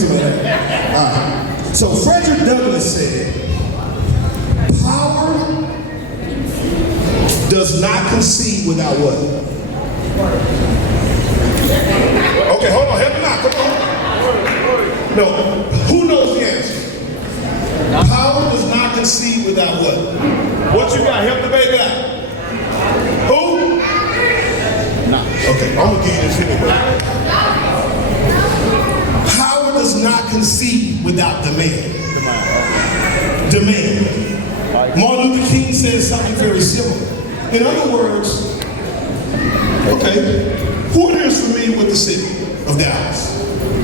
some of that. So Frederick Douglass said, power does not concede without what? Okay, hold on, help me out, come on. No, who knows the answer? Power does not concede without what? What you got? Help the baby out. Who? No. Okay, I'm gonna give you this anyway. Power does not concede without demand. Demand. Martin Luther King says something very similar. In other words, okay, who here is familiar with the city of Dallas?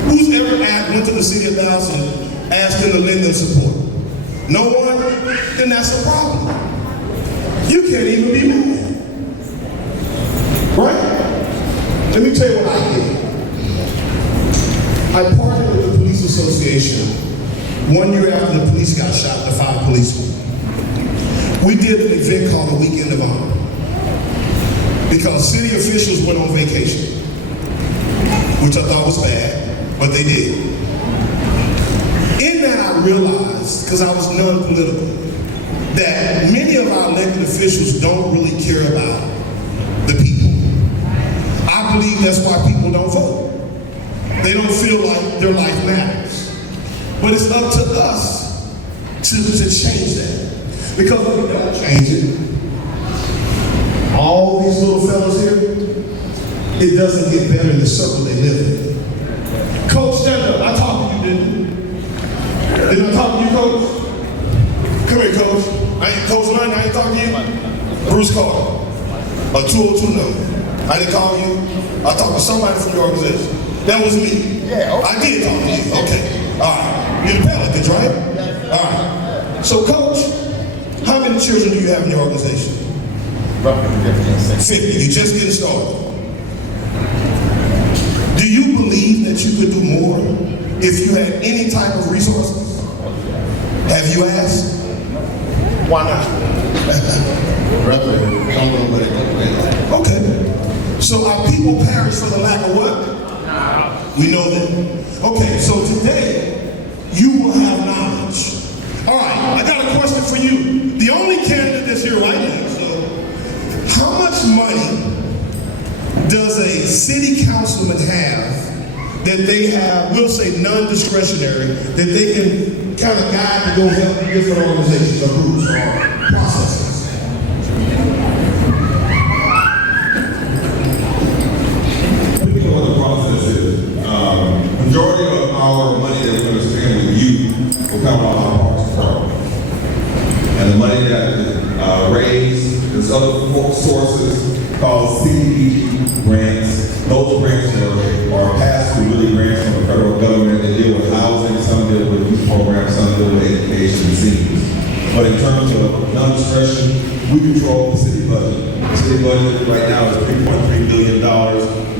Who's ever went to the city of Dallas and asked them to lend them support? No one? Then that's a problem. You can't even be mad. Right? Let me tell you what I did. I partnered with the police association 1 year after the police got shot, the 5 policemen. We did an event called the Weekend of Honor because city officials went on vacation, which I thought was bad, but they did. In that I realized, because I was non-political, that many of our elected officials don't really care about the people. I believe that's why people don't vote. They don't feel like their life matters. But it's up to us to change that. Because if we don't change it, all these little fellas here, it doesn't get better in the circle they live in. Coach, stand up. I talked to you, didn't I? Didn't I talk to you, Coach? Come here, Coach. I ain't Coach Lund, I ain't talking to you. Bruce Carter, a 202 number. I didn't call you. I talked to somebody from the organization. That was me. Yeah, okay. I did talk to you. Okay. All right. You're the Pelicans, right? All right. So, Coach, how many children do you have in your organization? Roughly 50. You're just getting started. Do you believe that you could do more if you had any type of resources? Have you asked? Why not? Okay. So our people perish for the lack of what? We know that. Okay, so today, you will have knowledge. All right, I got a question for you. The only candidate that's here right now, so how much money does a city councilman have that they have, we'll say non-discretionary, that they can kind of guide to go help different organizations or groups or processes? We know what the process is. Majority of our money that we're going to spend with you will come out of our parks department. And the money that raised, there's other sources called CDBG grants. Those grants are passed through really grants from the federal government. They deal with housing, some deal with youth programs, some deal with education and seniors. But in terms of non-discretion, we control the city budget. The city budget right now is $3.3 billion.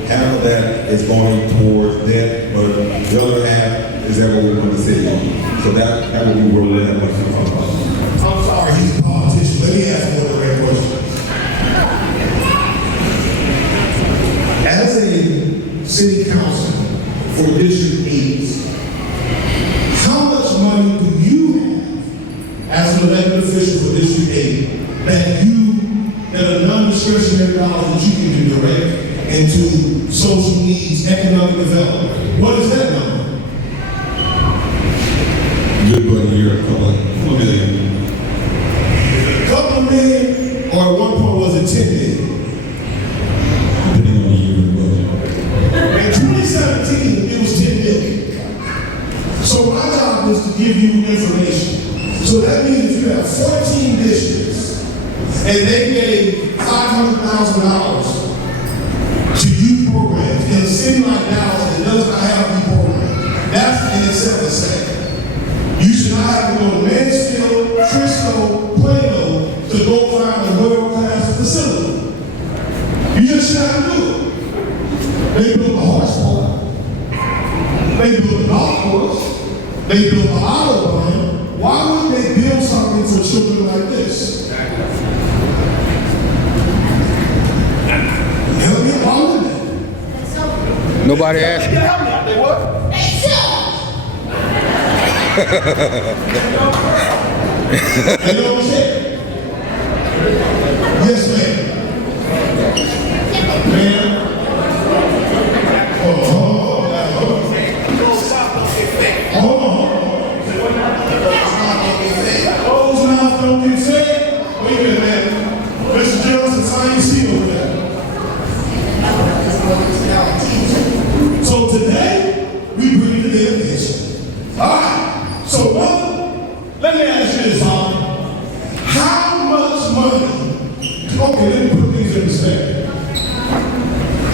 Half of that is going towards debt, but the other half is that what we want the city on. So that will be where we're at. I'm sorry, he's a politician. Let me ask one direct question. As a city council for District 8, how much money do you have as an elected official for District 8 that are non-discretionary dollars that you can direct into social needs, economic development? What is that number? Good buddy, you're a couple of million. A couple of million, or at one point was it 10 million? Depending on the year and budget. In 2017, it was 10 million. So my job is to give you information. So that means if you have 14 districts and they gave $500,000 to youth programs in a city like Dallas that does not have youth programs, that's in itself a sad. You should not have to go to Mansfield, Frisco, Plano to go find a world-class facility. You just should have to do it. They built a horse park. They built a golf course. They built an autobahn. Why would they build something for children like this? Help me, why would they? Nobody asked you. They what? They suck. And don't care. Yes, ma'am. Ma'am. Hold on. Close mouth don't get fed. Wait a minute, man. Mr. Johnson, sign your seal over there. So today, we bring the dedication. All right. So, brother, let me ask you this, Father. How much money? Okay, let me put things in perspective.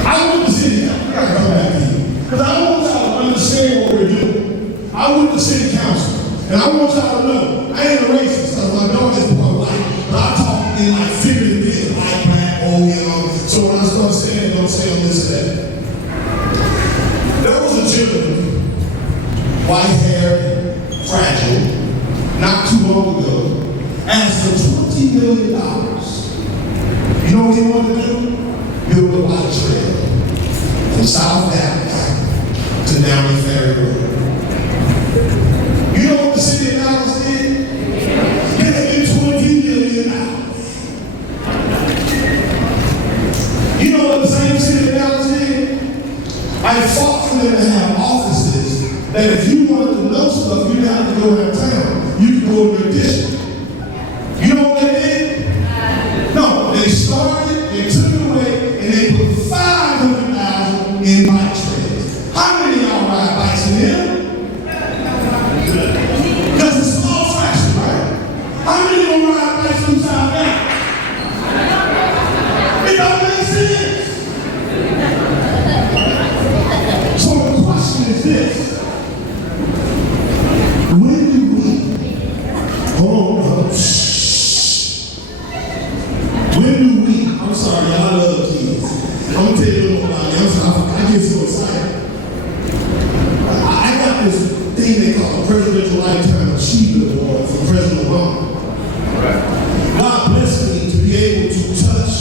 I went to city council. I gotta come back to you. Because I want y'all to understand what we're doing. I went to city council. And I want y'all to know, I ain't a racist. Because my daughter is white. But I talk in like figurative things, like black, So when I start saying, don't say on this and that. There was a gentleman, white hair, fragile, not too long ago, asked for $20 million. You know what he wanted to do? Build a light trail from South Dallas to Downey Ferry Road. You know what the city of Dallas did? Gave him $20 million. You know what the same city of Dallas did? I fought for them to have offices that if you wanted to know stuff, you didn't have to go downtown. You could go to your district. You know what they did? No, they started, they took it away, and they put $500,000 in bike trails. How many of y'all ride bikes in here? Because it's a small fraction, right? How many of them ride bikes from South Dallas? It don't make sense. So the question is this. When do we, hold on, shh. When do we, I'm sorry, y'all, I love kids. I'm going to tell you a little about me. I'm sorry, I get so excited. I got this thing they call a Presidential Lifetime Achievement Award from President Obama. God blessed me to be able to touch,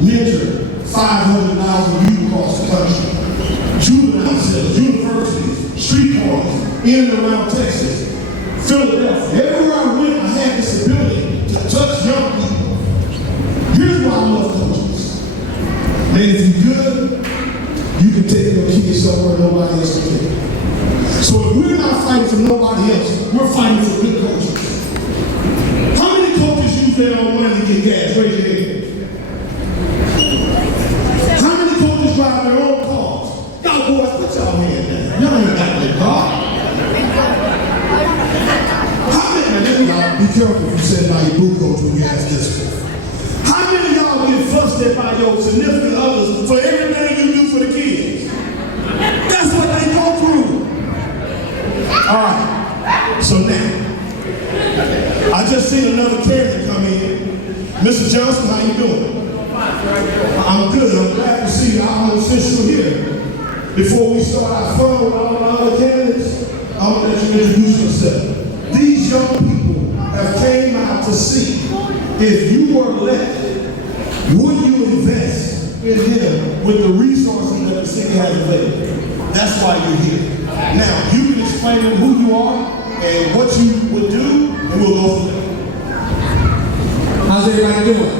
mentor 500,000 youth across the country. Juvenile centers, universities, street corners, in and around Texas, Philadelphia. Everywhere I went, I had this ability to touch young people. Here's why I love coaches. Man, if you're good, you can take your kids somewhere nobody else can take. So if we're not fighting for nobody else, we're fighting for good coaches. How many coaches use their own money to get gas? Raise your hand. How many coaches drive their own cars? Y'all boys, put y'all hand down. Y'all ain't got no car. How many, y'all be careful if you said by your boot coach when you ask this one. How many of y'all get flustered by your significant others for everything you do for the kids? That's what they go through. All right, so now, I just seen another candidate come in. Mr. Johnson, how you doing? I'm good. I'm glad to see you. I'm since you're here. Before we start our fun with all the other candidates, I want to let you introduce yourself. These young people have came out to see if you were elected, would you invest in him with the resources that the city has available? That's why you're here. Now, you can explain to them who you are and what you would do, and we'll go from there. How's everybody doing?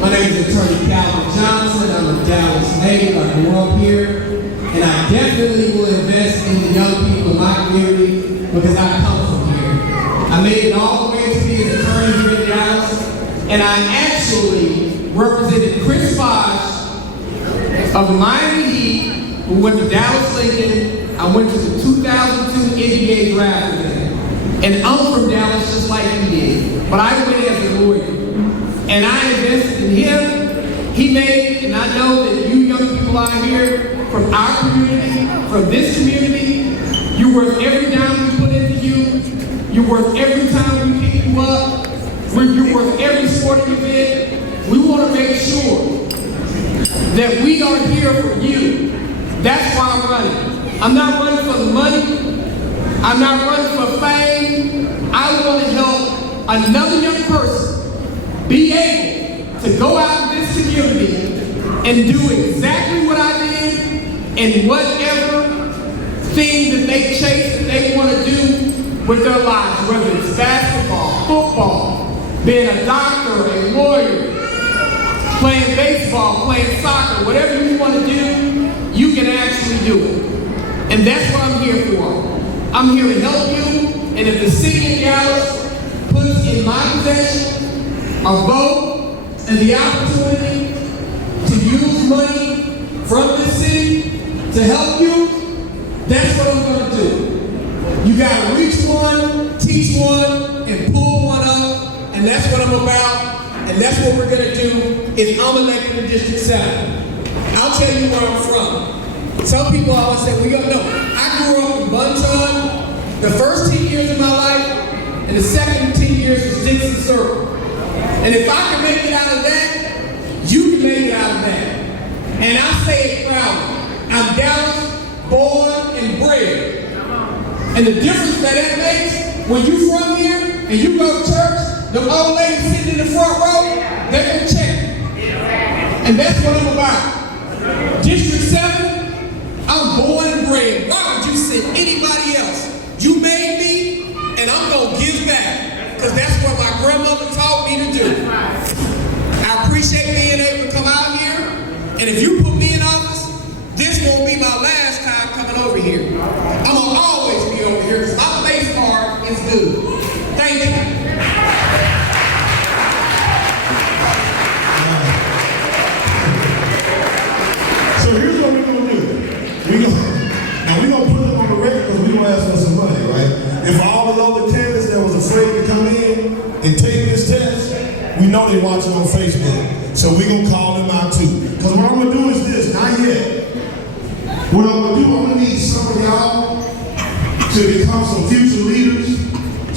My name is Attorney Calvin Johnson. I'm a Dallas native. I grew up here. And I definitely will invest in the young people in my community because I come from here. I made it all the way to be an attorney here in Dallas. And I actually represented Chris Bosh of the Miami Heat, who went to Dallas Lincoln. I went to the 2002 NBA draft with him. And I'm from Dallas just like he did. But I went as a lawyer. And I invested in him. He made, and I know that you young people out here from our community, from this community, you're worth every dime we put into you. You're worth every time we pick you up. You're worth every sporting event. We want to make sure that we are here for you. That's why I'm running. I'm not running for the money. I'm not running for fame. I want to help another young person be able to go out in this community and do exactly what I did and whatever things that they chase, that they want to do with their lives, whether it's basketball, football, being a doctor, a lawyer, playing baseball, playing soccer, whatever you want to do, you can actually do it. And that's what I'm here for. I'm here to help you, and if the city of Dallas puts in my possession a vote and the opportunity to use money from this city to help you, that's what I'm going to do. You got to reach one, teach one, and pull one up, and that's what I'm about, and that's what we're going to do if I'm elected to District 7. I'll tell you where I'm from. Some people always say, well, you don't know. I grew up in Bunton, the first 10 years of my life, and the second 10 years was Dixon Circle. And if I can make it out of that, you can make it out of that. And I say it proudly. I'm Dallas, born and bred. And the difference that makes, when you from here and you go to church, the old lady sitting in the front row, they're going to check. And that's what I'm about. District 7, I'm born and bred. Why would you send anybody else? You made me, and I'm going to give back. Because that's what my grandmother taught me to do. I appreciate being able to come out here. And if you put me in office, this won't be my last time coming over here. I'm going to always be over here because my face card is good. Thank you. So here's what we're going to do. We're going to put it on the record because we're going to ask for some money, right? If all the other candidates that was afraid to come in and take this test, we know they watching on Facebook. So we're going to call them out too. Because what I'm going to do is this, not yet. What I'm going to do, I'm going to need some of y'all to become some future leaders.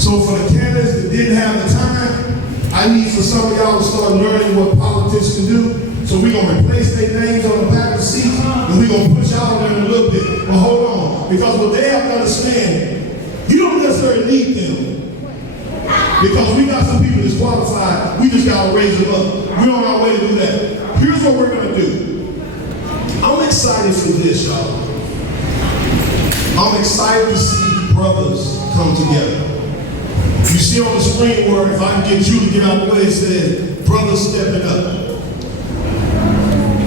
So for the candidates that didn't have the time, I need for some of y'all to start learning what politics can do. So we're going to replace their names on the back of the seat, and we're going to put y'all there in a little bit. But hold on, because what they have to understand, you don't necessarily need them. Because we got some people that's qualified, we just got to raise them up. We're on our way to do that. Here's what we're going to do. I'm excited for this, y'all. I'm excited to see brothers come together. You see on the screen where if I can get you to get out of the way, it says, brothers stepping up.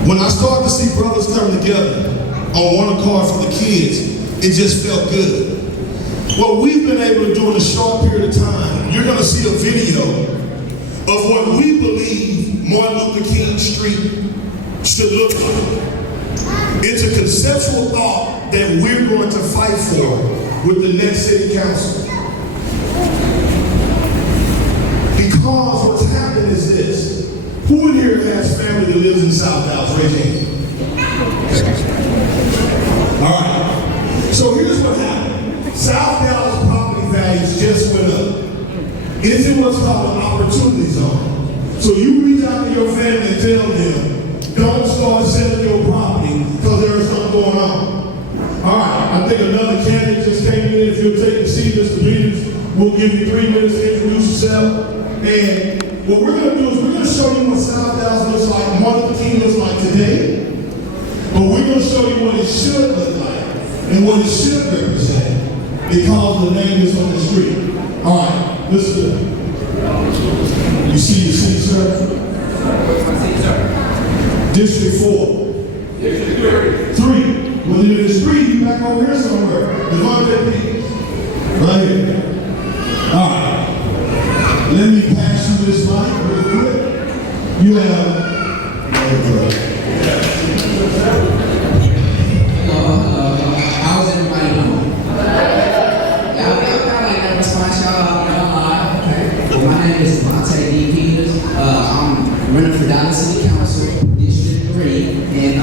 When I started to see brothers come together on one accord for the kids, it just felt good. What we've been able to do in a short period of time, you're going to see a video of what we believe Martin Luther King Street should look like. It's a conceptual thought that we're going to fight for with the next city council. Because what's happened is this. Who in here has family that lives in South Dallas? Raise your hand. All right. So here's what happened. South Dallas property values just went up. It's in what's called an opportunity zone. So you reach out to your family and tell them, don't start selling your property because there's something going on. All right. I think another candidate just came in. If you'll take a seat, Mr. Peters, we'll give you 3 minutes to introduce yourself. And what we're going to do is we're going to show you what South Dallas looks like, Martin Luther King looks like today. But we're going to show you what it should look like and what it should represent because the name is on the street. All right, listen. You see your seat, sir? District 4. District 3. Well, in the street, you back over here somewhere. Devontae Peters. Right here. All right. Let me pass you this mic real quick. You have. How's everybody doing? Y'all probably never response, y'all. Okay. My name is Devontae D. Peters. I'm running for Dallas City Council, District 3, and I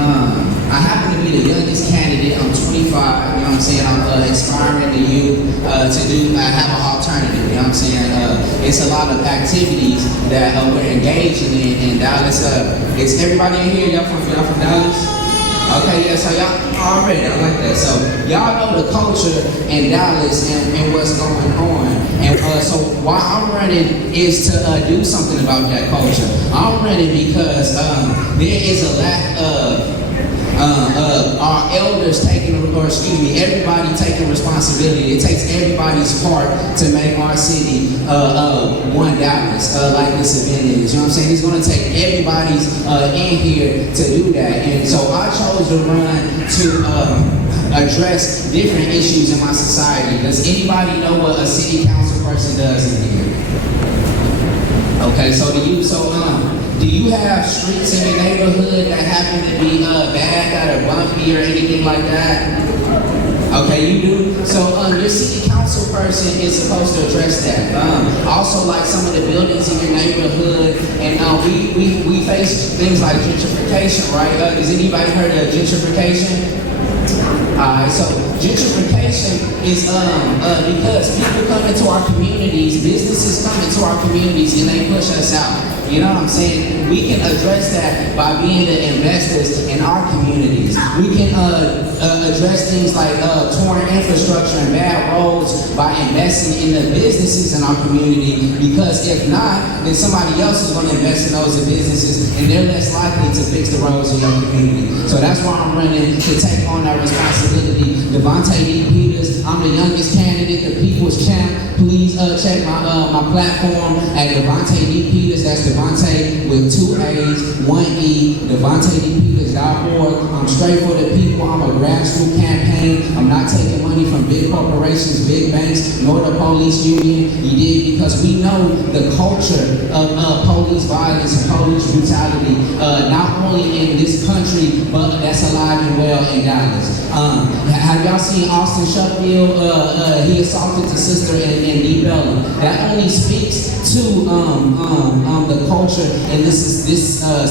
happen to be the youngest candidate. I'm 25. You know what I'm saying? I'm inspiring the youth to have an alternative. You know what I'm saying? It's a lot of activities that we're engaging in Dallas. Is everybody in here? Y'all from Dallas? Okay, yeah, so y'all already, I like that. So y'all know the culture in Dallas and what's going on. And so why I'm running is to do something about that culture. I'm running because there is a lack of our elders taking, or excuse me, everybody taking responsibility. It takes everybody's part to make our city one Dallas, like this event is. You know what I'm saying? It's going to take everybody's in here to do that. And so I chose to run to address different issues in my society. Does anybody know what a city council person does in here? Okay, so do you have streets in your neighborhood that happen to be bad, that are bumpy or anything like that? Okay, you do? So your city council person is supposed to address that. Also, like some of the buildings in your neighborhood, and we face things like gentrification, right? Has anybody heard of gentrification? Alright, so gentrification is because people come into our communities, businesses come into our communities, and they push us out. You know what I'm saying? We can address that by being the investors in our communities. We can address things like torn infrastructure and bad roads by investing in the businesses in our community, because if not, then somebody else is going to invest in those businesses and they're less likely to fix the roads in your community. So that's why I'm running to take on that responsibility. Devontae D. Peters, I'm the youngest candidate, the people's champ. Please check my platform at Devontae D. Peters. That's Devontae with 2 A's, 1 E, DevontaeDPeters.org. I'm straight for the people. I'm a grassroots campaign. I'm not taking money from big corporations, big banks, nor the police union. You did because we know the culture of police violence and police brutality, not only in this country, but that's alive and well in Dallas. Have y'all seen Austin Sheffield? He assaulted his sister in Deep Ellum. That only speaks to the culture in this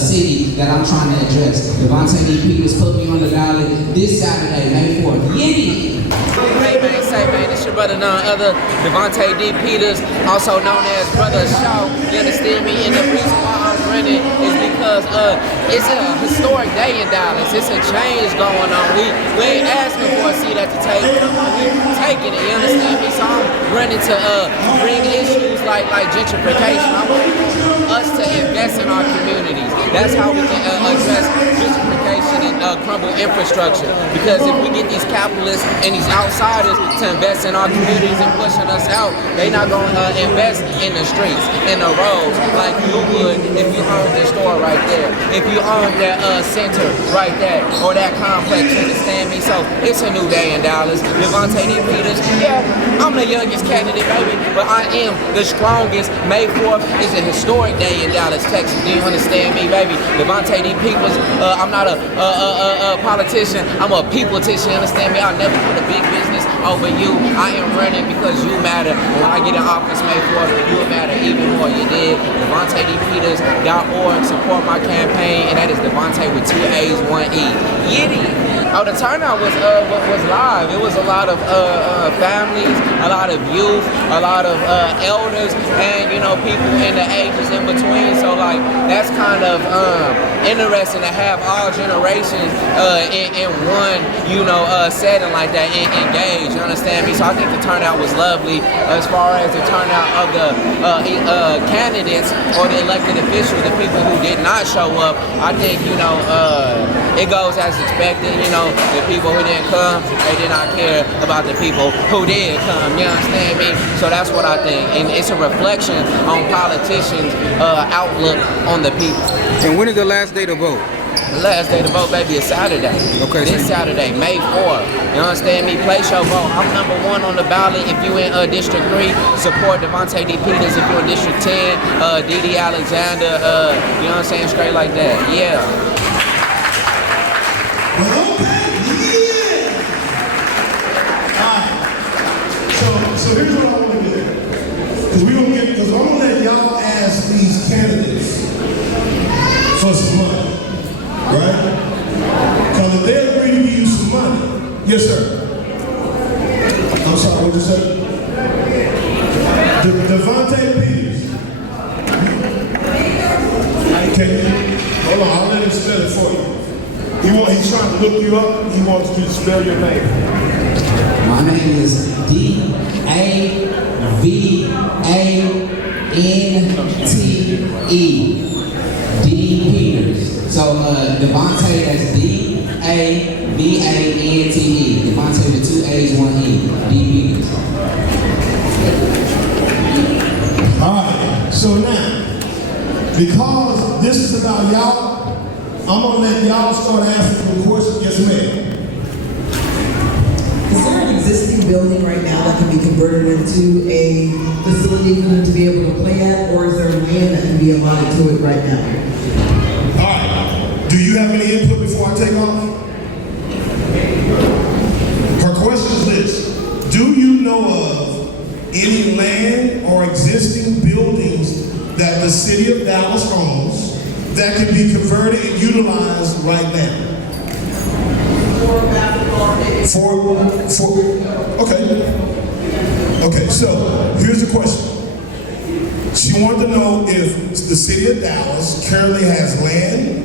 city that I'm trying to address. Devontae D. Peters put me on the ballot this Saturday, May 4th. Yiddy! Hey man, say man, it's your brother none other, Devontae D. Peters, also known as Brother Shaw. You understand me? And the reason why I'm running is because it's a historic day in Dallas. It's a change going on. We ain't asking for a seat at the table. We taking it, you understand me? So I'm running to bring issues like gentrification. I want us to invest in our communities. That's how we can address gentrification and crumble infrastructure. Because if we get these capitalists and these outsiders to invest in our communities and pushing us out, they not going to invest in the streets, in the roads, like you would if you own the store right there, if you own that center right there, or that complex, you understand me? So it's a new day in Dallas. Devontae D. Peters, yeah, I'm the youngest candidate, baby, but I am the strongest. May 4th is a historic day in Dallas, Texas. Do you understand me, baby? Devontae D. Peters, I'm not a politician, I'm a peopletician, you understand me? I'll never put a big business over you. I am running because you matter. When I get in office May 4th, you will matter even more. You did. DevontaeDPeters.org. Support my campaign, and that is Devontae with 2 A's, 1 E. Yiddy! Oh, the turnout was live. It was a lot of families, a lot of youth, a lot of elders, and people in the ages in between. So like that's kind of interesting to have all generations in one setting like that, engaged. You understand me? So I think the turnout was lovely. As far as the turnout of the candidates or the elected officials, the people who did not show up, I think it goes as expected. The people who didn't come, they did not care about the people who did come. You understand me? So that's what I think, and it's a reflection on politicians' outlook on the people. And when is the last day to vote? The last day to vote, baby, is Saturday. Okay. This Saturday, May 4th. You understand me? Place your vote. I'm number 1 on the ballot. If you in District 3, support Devontae D. Peters. If you're in District 10, Dede Alexander. You know what I'm saying? Straight like that. Yeah. Okay, yeah. All right. So here's what I want to do. Because I'm gonna let y'all ask these candidates for some money, right? Because if they agree to give you some money, yes, sir. I'm sorry, what you say? Devontae Peters. Okay. Hold on, I'll let him spell it for you. He's trying to look you up. He wants you to spell your name. My name is D-A-V-A-N-T-E. D. Peters. So Devontae, that's D-A-V-A-N-T-E. D-A-V-A-N-T-E. Devontae with 2 A's, 1 E. D Peters. All right, so now, because this is about y'all, I'm gonna let y'all start asking some questions. Yes, ma'am. Is there an existing building right now that can be converted into a facility for them to be able to play at, or is there land that can be allotted to it right now? All right, do you have any input before I take off? Her question is this: do you know of any land or existing buildings that the city of Dallas owns that can be converted and utilized right now? Okay, so here's the question. She wanted to know if the city of Dallas currently has land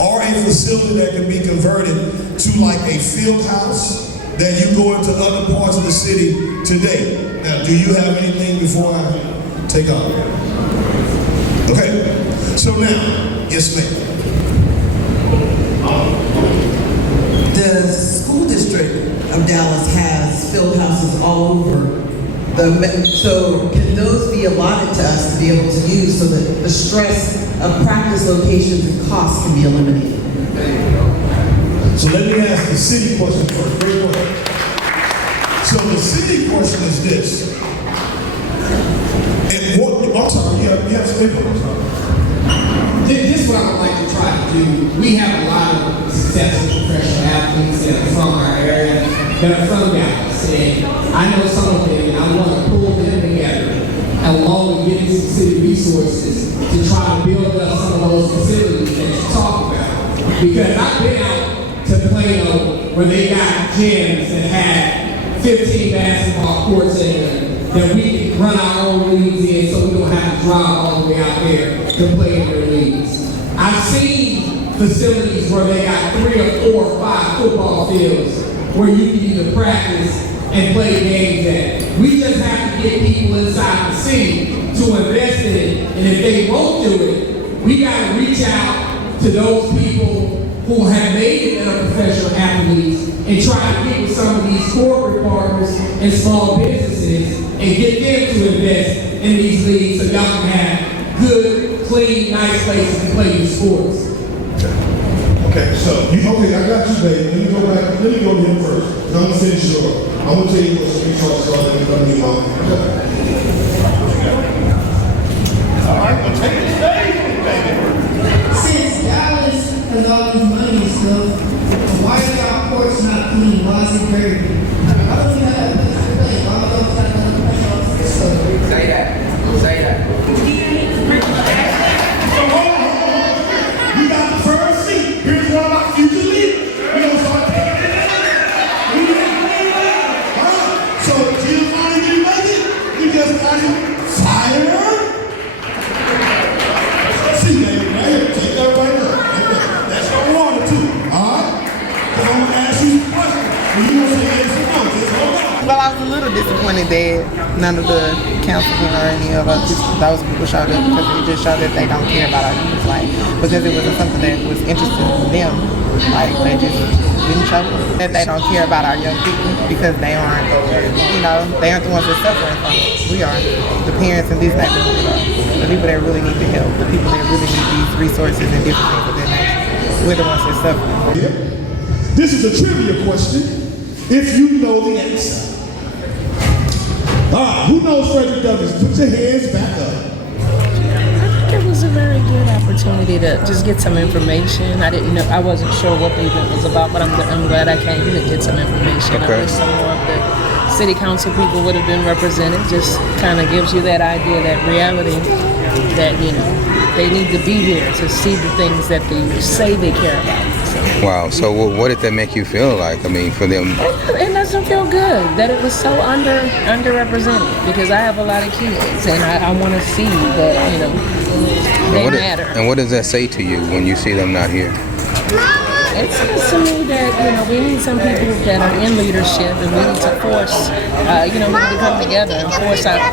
or a facility that can be converted to like a field house that you go into other parts of the city today. Now, do you have anything before I take off? Okay, so now, yes ma'am. The school district of Dallas has field houses all over. So can those be allotted to us to be able to use so that the stress of practice locations and costs can be eliminated? So let me ask the city question first. Great question. So the city question is this. And what, I'm sorry, you have some input. This is what I would like to try to do. We have a lot of successful professional athletes that are from our area, that are from Dallas. And I know some of them, and I want to pull them together, along with getting some city resources to try to build up some of those facilities that you talk about. Because I've been out to Plano where they got gyms that had 15 basketball courts in them that we can run our own leagues in so we don't have to drive all the way out there to play in their leagues. I've seen facilities where they got 3 or 4 or 5 football fields where you can either practice and play games at. We just have to get people inside the city to invest in it, and if they won't do it, we got to reach out to those people who have made it that are professional athletes and try to get with some of these corporate partners and small businesses and get them to invest in these leagues so y'all can have good, clean, nice places to play your sports. Okay, so I got you, baby. Let me go back. Let me go to him first. I'm gonna finish yours. I'm gonna tell you what some talks are. Let me come to you, Mom. All right, well, take the stage, baby. Since Dallas has all this money and stuff, why are y'all courts not clean? Why is it dirty? I don't even have a place to play. Why would y'all start another place on this stuff? Say that. Say that. So hold on. We got the first seat. Here's one of our future leaders. We gonna start taking it in. So Giovanni, you make it? You just got him fired. See, baby, right here. Take that right now. That's your water too. All right? Because I'm gonna ask you some questions. And you gonna say yes or no. Just hold on. Well, I was a little disappointed that none of the councilmen or any of those people showed up because it just showed that they don't care about our youth. Like, because it wasn't something that was interesting to them. Like, they just didn't show up. That they don't care about our young people because they aren't, they aren't the ones that suffering from it. We are. The parents in these neighborhoods are. The people that really need the help. The people that really need these resources and different things of their nature. We're the ones that suffer. Yeah. This is a trivia question. If you know the answer. Who knows Frederick Douglass? Put your hands back up. I think it was a very good opportunity to just get some information. I wasn't sure what the event was about, but I'm glad I came to get some information. Okay. I wish some more of the city council people would have been represented. Just kind of gives you that idea, that reality, that, they need to be here to see the things that they say they care about. Wow. So what did that make you feel like? I mean, for them. It doesn't feel good that it was so underrepresented because I have a lot of kids and I want to see that, they matter. And what does that say to you when you see them not here? It seems to me that we need some people that are in leadership, and we need to force, we need to come together and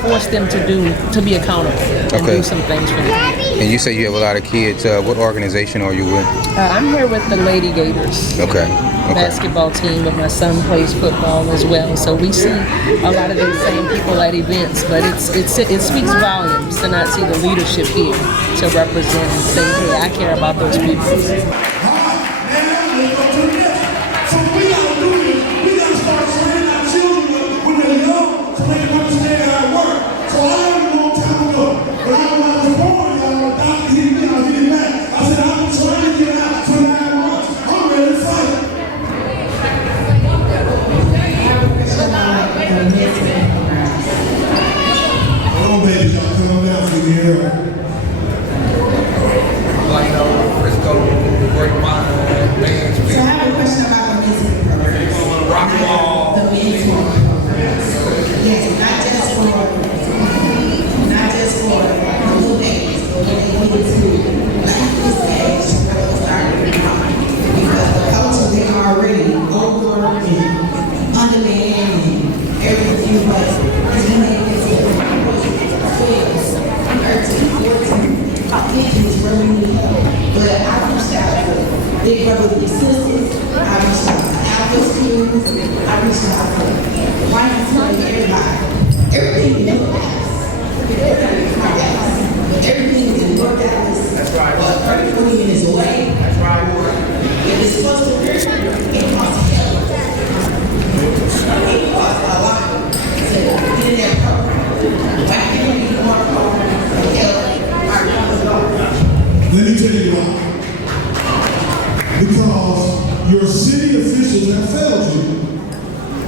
force them to be accountable and do some things for them. And you say you have a lot of kids. What organization are you with? I'm here with the Lady Gators. Okay. Basketball team, but my son plays football as well. So we see a lot of these same people at events, but it speaks volumes to not see the leadership here to represent and say, hey, I care about those people. All right, now let's go to the next. So what we gotta do is we gotta start training our children when they're young so they can understand how it works. So I learned a long time ago when I was born, y'all, Dr. He mad. I said, I've been trying to get out for 9 months. I'm ready to fight. Hold on, baby, y'all come down for me here. So I have a question about the mentoring program. Rock and roll. The mentoring program. Yes, not just for the little babies, but when they get to like this age, they'll start to become. Because the coaches, they are already over and undermanned and everything, but when they get to 12, 13, 14, it's really need help. But I reached out to Big Brother Big Sisters, I reached out to Alpha Schools, I reached out to White and Floyd, everybody. Everything in their house. Everything in my house. But everything is in your house. That's right. But 30 women is away. That's right. If it's supposed to hurt, it costs a hell. It costs a lot to get in that program. White people need more programs. Let me tell you why. Because your city officials have failed you.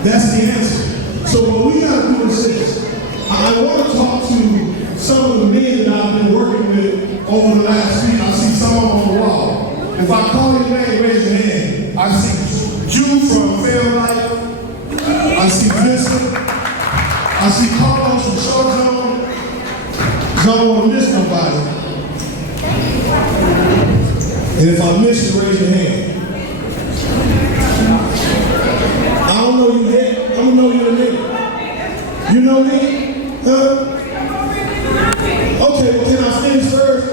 That's the answer. So what we gotta do is this. I want to talk to some of the men that I've been working with over the last week. I see some of them on the wall. If I call your name, raise your hand. I see Jude from Fairlight. I see Vincent. I see Carlos from Short Zone. I don't want to miss nobody. And if I miss you, raise your hand. I don't know you yet. I don't know you in a minute. You know me? Huh? Okay, well, can I finish first?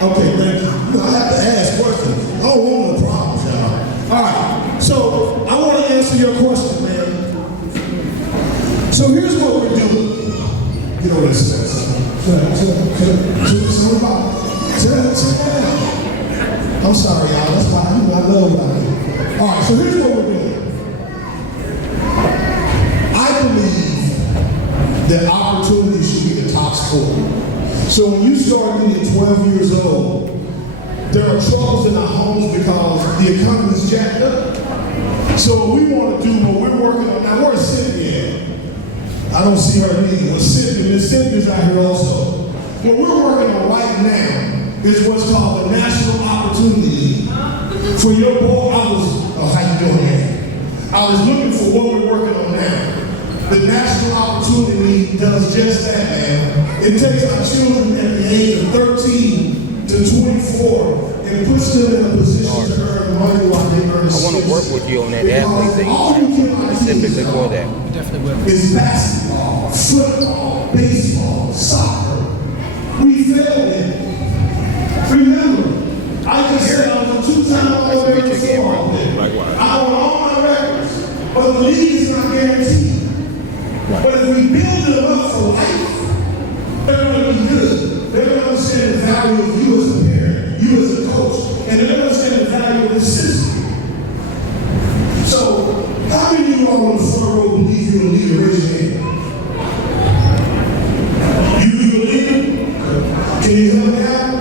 Okay, thank you. I have to ask questions. I don't want no problems, y'all. All right, so I want to answer your question, man. So here's what we're doing. You know what it says. I'm sorry, y'all. That's why I love y'all. All right, so here's what we're doing. I believe that opportunity should be the top score. So when you start getting 12 years old, there are troubles in our homes because the economy's jacked up. So what we want to do, what we're working on now, where's Cynthia at? I don't see her leaving. Well, Miss Cynthia's out here also. What we're working on right now is what's called the National Opportunity League. For your boy, how you doing, man? I was looking for what we're working on now. The National Opportunity League does just that, man. It takes our children at the age of 13 to 24 and puts them in a position to earn money while they earn I want to work with you on that athlete thing, specifically for that. Definitely will. It's basketball, football, baseball, soccer. We failed it. Remember, I just said I was a two-time All-American football player. I won all my records, but the league is not guaranteed. But if we build them up for life, they're going to be good. They're going to understand the value of you as a parent, you as a coach, and they're going to understand the value of the system. So, how many of you all on the front row believe you're a leader? Raise your hand. You a leader? Can you help me out?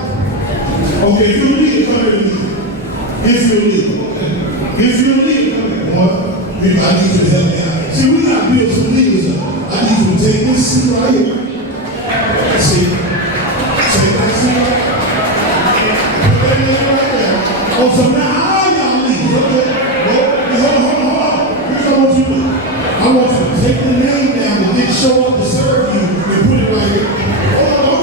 Okay, if you're a leader, come here to me. If you're a leader. If you're a leader, come here. Boy, maybe I need you to help me out. See, we got to build some leaders up. I need you to take this seat right here. See? Take that seat right there. Put that name right there. Oh, so now all y'all leaders, okay? Hold on. Here's what I want you to do. I want you to take the name down and then show up to serve you and put it right here. Hold on.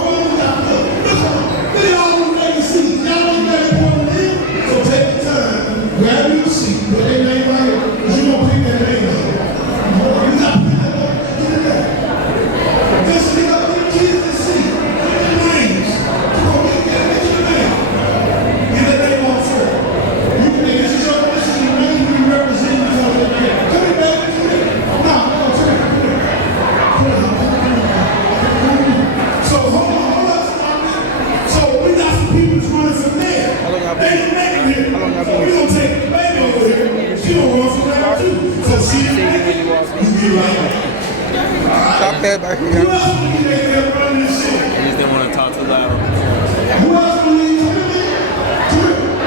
Look at all those vacant seats. Y'all ain't got important in. So take the time. Grab your y'all been here? How long y'all been here? We gonna take the baby over here. She gonna run from there too. So she you get right back. Stop that back Who here. else would you think they're running this shit? I just didn't want to talk too loud. Who else would you think?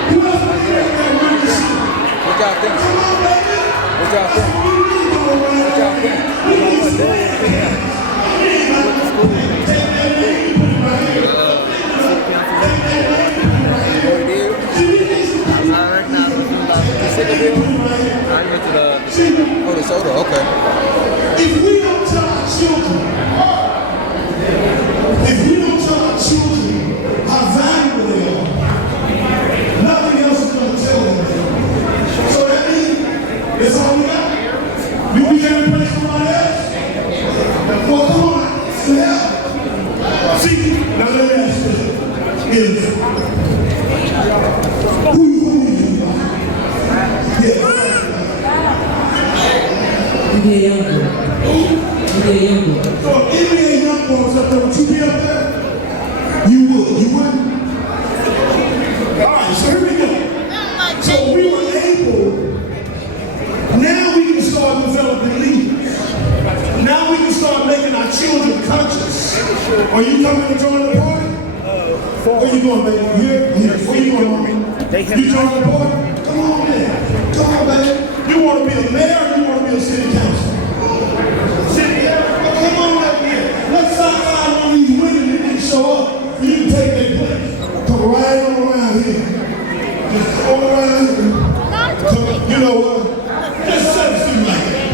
Who else would you think they're running this shit? What y'all think? Come on, baby. What y'all think? What y'all think? Oh, the soda, okay. If we don't tell our children, how valuable they are, nothing else is going to tell them. So that means it's all we got. We can't replace somebody else. Well, come on, yeah. See, now let me ask you this. Who you yeah. NBA Youngboy. So if NBA Youngboy was up there, would you be up there? You would. You wouldn't? All right, so here we go. So we were able, now we can start developing leaders. Now we can start making our children conscious. Are you coming to join the party? Where you going, baby? Here? Where you going, mommy? You join the party? Come on, man. Come on, baby. You want to be a mayor or you want to be a city council? City council? Come on right here. Let's not find one of these women that didn't show up for you to take their place. Come right on around here. Just come on around here. Come, you know what? Just say it to me like that.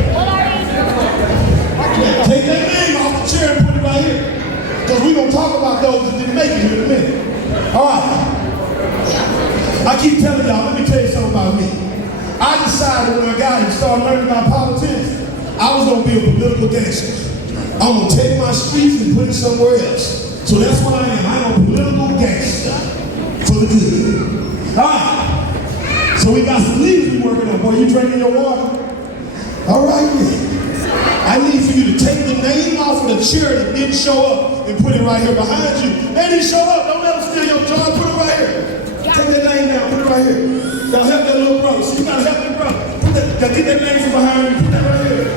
Take that name off the chair and put it right here. Because we're going to talk about those that didn't make it here in a minute. All right. I keep telling y'all, let me tell you something about me. I decided when I got here, started learning about politics, I was going to be a political gangster. I'm going to take my streets and put it somewhere else. So that's what I am. I'm a political gangster for the good. All right. So we got some leaders we working on. Boy, you drinking your water? All right, then. I need for you to take the name off of the chair that didn't show up and put it right here behind you. They didn't show up. Don't let them steal your joy. Put it right here. Take that name down. Put it right here. Y'all help that little brother. So you gotta help your brother. Get that name from behind you. Put that right here.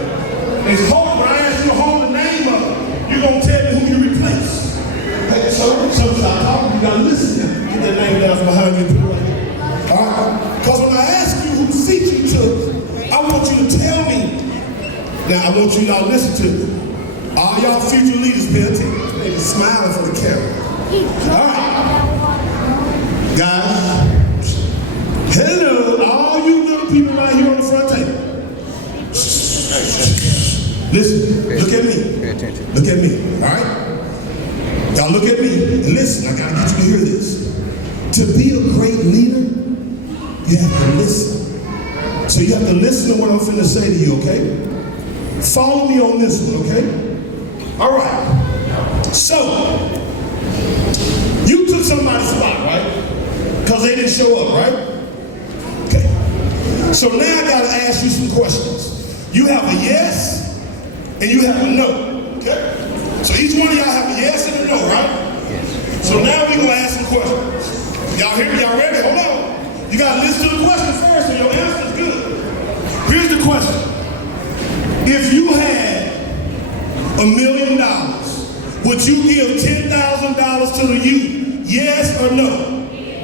And hold, when I ask you to hold the name up, you're gonna tell me who you replace. Okay, so I'm talking, you gotta listen to me. Get that name down from behind you. Put it right here. All right? Because when I ask you who seat you took, I want you to tell me. Now, I want you y'all listen to me. All y'all future leaders, pay attention. They be smiling for the camera. All right. Guys, hello, all you little people right here on the front table. Listen, look at me. Pay attention. Look at me, all right? Y'all look at me and listen. I gotta get you to hear this. To be a great leader, you have to listen. So you have to listen to what I'm finna say to you, okay? Follow me on this one, okay? All right. So, you took somebody's spot, right? Because they didn't show up, right? Okay. So now I gotta ask you some questions. You have a yes and you have a no, okay? So each one of y'all have a yes and a no, right? Yes. So now we're gonna ask some questions. Y'all hear me? Y'all ready? Hold on. You gotta listen to the question first so your answer is good. Here's the question. If you had $1 million, would you give $10,000 to the youth? Yes or no?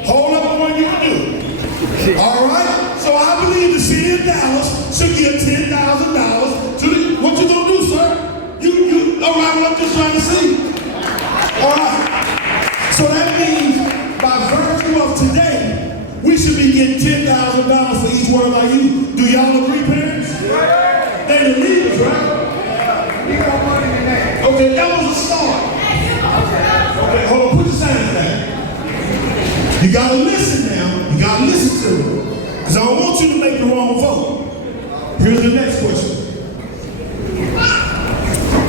Hold up on what you can do. All right? So I believe the city of Dallas should give $10,000 to the, what you gonna do, sir? All right, well, I'm just trying to see. All right. So that means by virtue of today, we should be getting $10,000 for each one of our youth. Do y'all agree, parents? Yeah. They the leaders, right? Yeah. We got money in that. Okay, that was a start. Okay, hold on, put the signs down. You gotta listen now. You gotta listen to me. Because I don't want you to make the wrong vote. Here's the next question.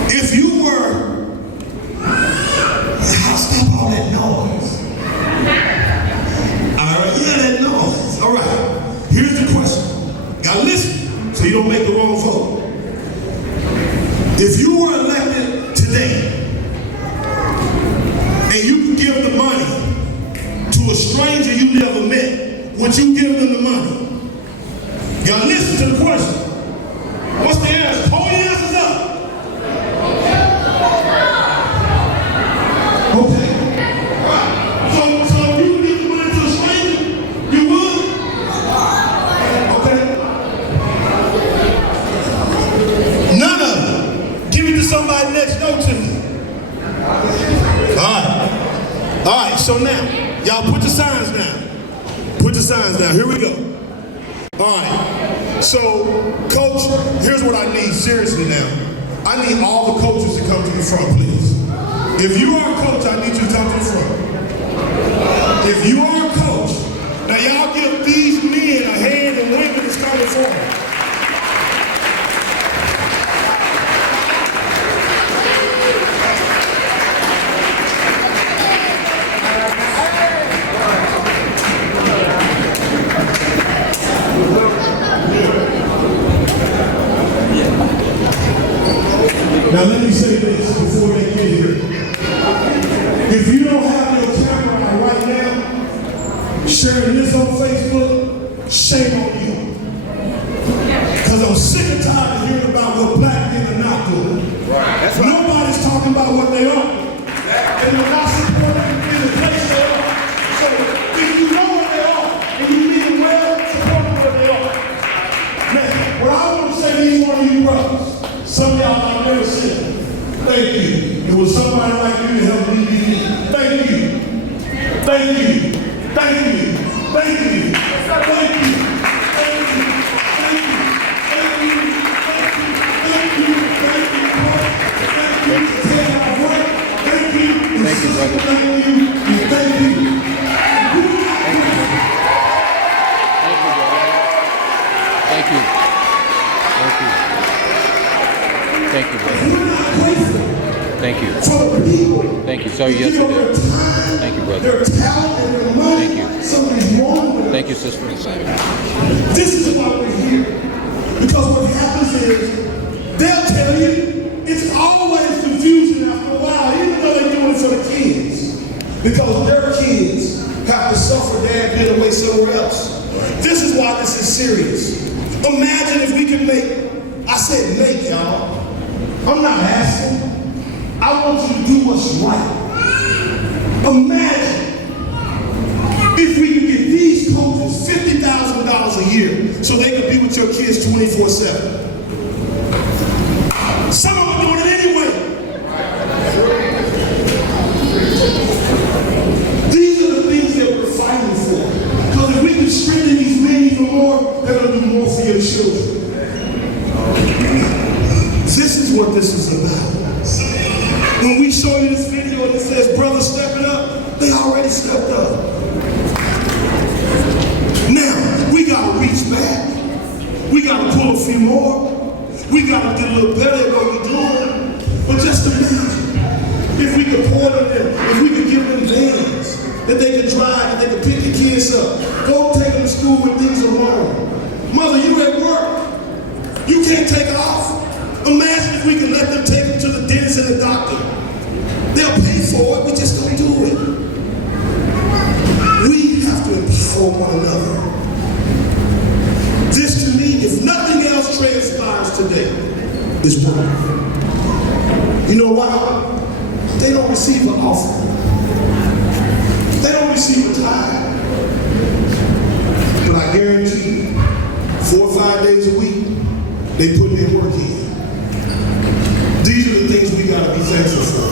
If you were, stop all that noise. All right, yeah, that noise. All right, here's the question. Gotta listen so you don't make the wrong vote. If you were elected today and you can give the money to to a stranger you never met, would you give them the money? Y'all listen to the question. What's the answer? Hold your answers up. Okay. All right. So if you would give the money to a stranger, you would? Okay. None of them. Give it to somebody next door to you. All right, so now, y'all put the signs down. Put the signs down, here we go. All right, so coach, here's what I need seriously now. I need all the coaches to come to the front, please. If you are a coach, I need you to come to the front. If you are a coach, now y'all give these men a hand and women that's coming forward. Now let me say this before they get here. If you don't have your camera on right now, sharing this on Facebook, shame on you. Because I'm sick and tired of hearing about what black men are not doing. Nobody's talking about what they are. And they're not supporting in the place they are. So if you know what they are, and you need them well, support them where they are. Now, what I want to say to each one of you brothers, some of y'all I've never seen. Thank you. It was somebody like you to help me be me. Thank you. Thank you. Thank you. Thank you. Thank you. Thank you. Thank you. Thank you. Thank you. Thank you. Thank you. Thank you. Thank you. Thank you, brother. Thank you. Thank you. Thank you. Thank you. Thank you, brother. Thank you. Thank you. So yesterday. Thank you, brother. Thank you. Thank you, sister. This is why we're here. Because what happens is, they'll tell you, it's always confusing after a while, even though they're doing it for the kids. Because their kids have to suffer dad being away somewhere else. This is why this is serious. Imagine if we could make, I said make, y'all. I'm not asking. I want you to do what's right. Imagine if we could get these coaches $50,000 a year so they could be with your kids 24/7. Some of them are doing it anyway. These are the things that we're fighting for. Because if we can strengthen these men even more, they're going to do more for your children. This is what this is about. When we show you this video and it says, brother stepping up, they already stepped up. Now, we got to reach back. We got to pull a few more. We got to get a little better at what we're doing. But just imagine, if we could pour them in, if we could give them vans that they could drive, that they could pick the kids up, go take them to school when things are wrong. Mother, you at work. You can't take off. Imagine if we can let them take them to the dentist and the doctor. They'll pay for it, we just don't do it. We have to empower one another. This to me, if nothing else transpires today, is broken. You know why? They don't receive an offering. They don't receive a tithe. But I guarantee you, 4 or 5 days a week, they put their work in. These are the things we got to be thankful for.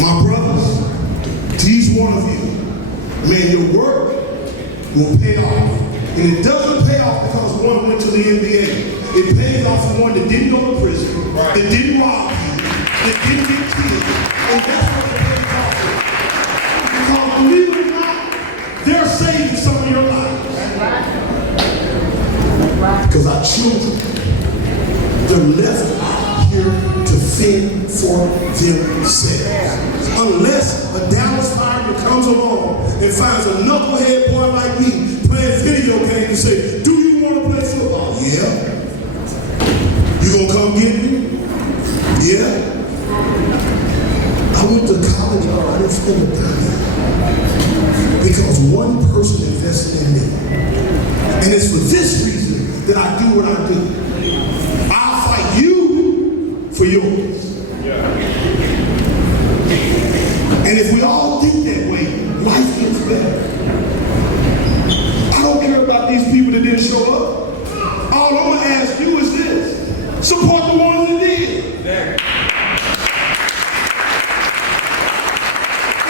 My brothers, to each one of you, man, your work will pay off. And it doesn't pay off because one went to the NBA. It pays off for one that didn't go to prison, that didn't rob you, that didn't get killed. And that's what it pays off for. Because believe it or not, they're saving some of your lives. Because our children, they're left out here to fend for themselves. Unless a Dallas fireman comes along and finds a knucklehead boy like me playing video games and say, do you want to play football? Yeah. You gonna come get me? Yeah. I went to college, I didn't spend a dime. because one person invested in me. And it's for this reason that I do what I do. I'll fight you for yours. And if we all think that way, life gets better. I don't care about these people that didn't show up. All I'm gonna ask you is this: support the ones that did.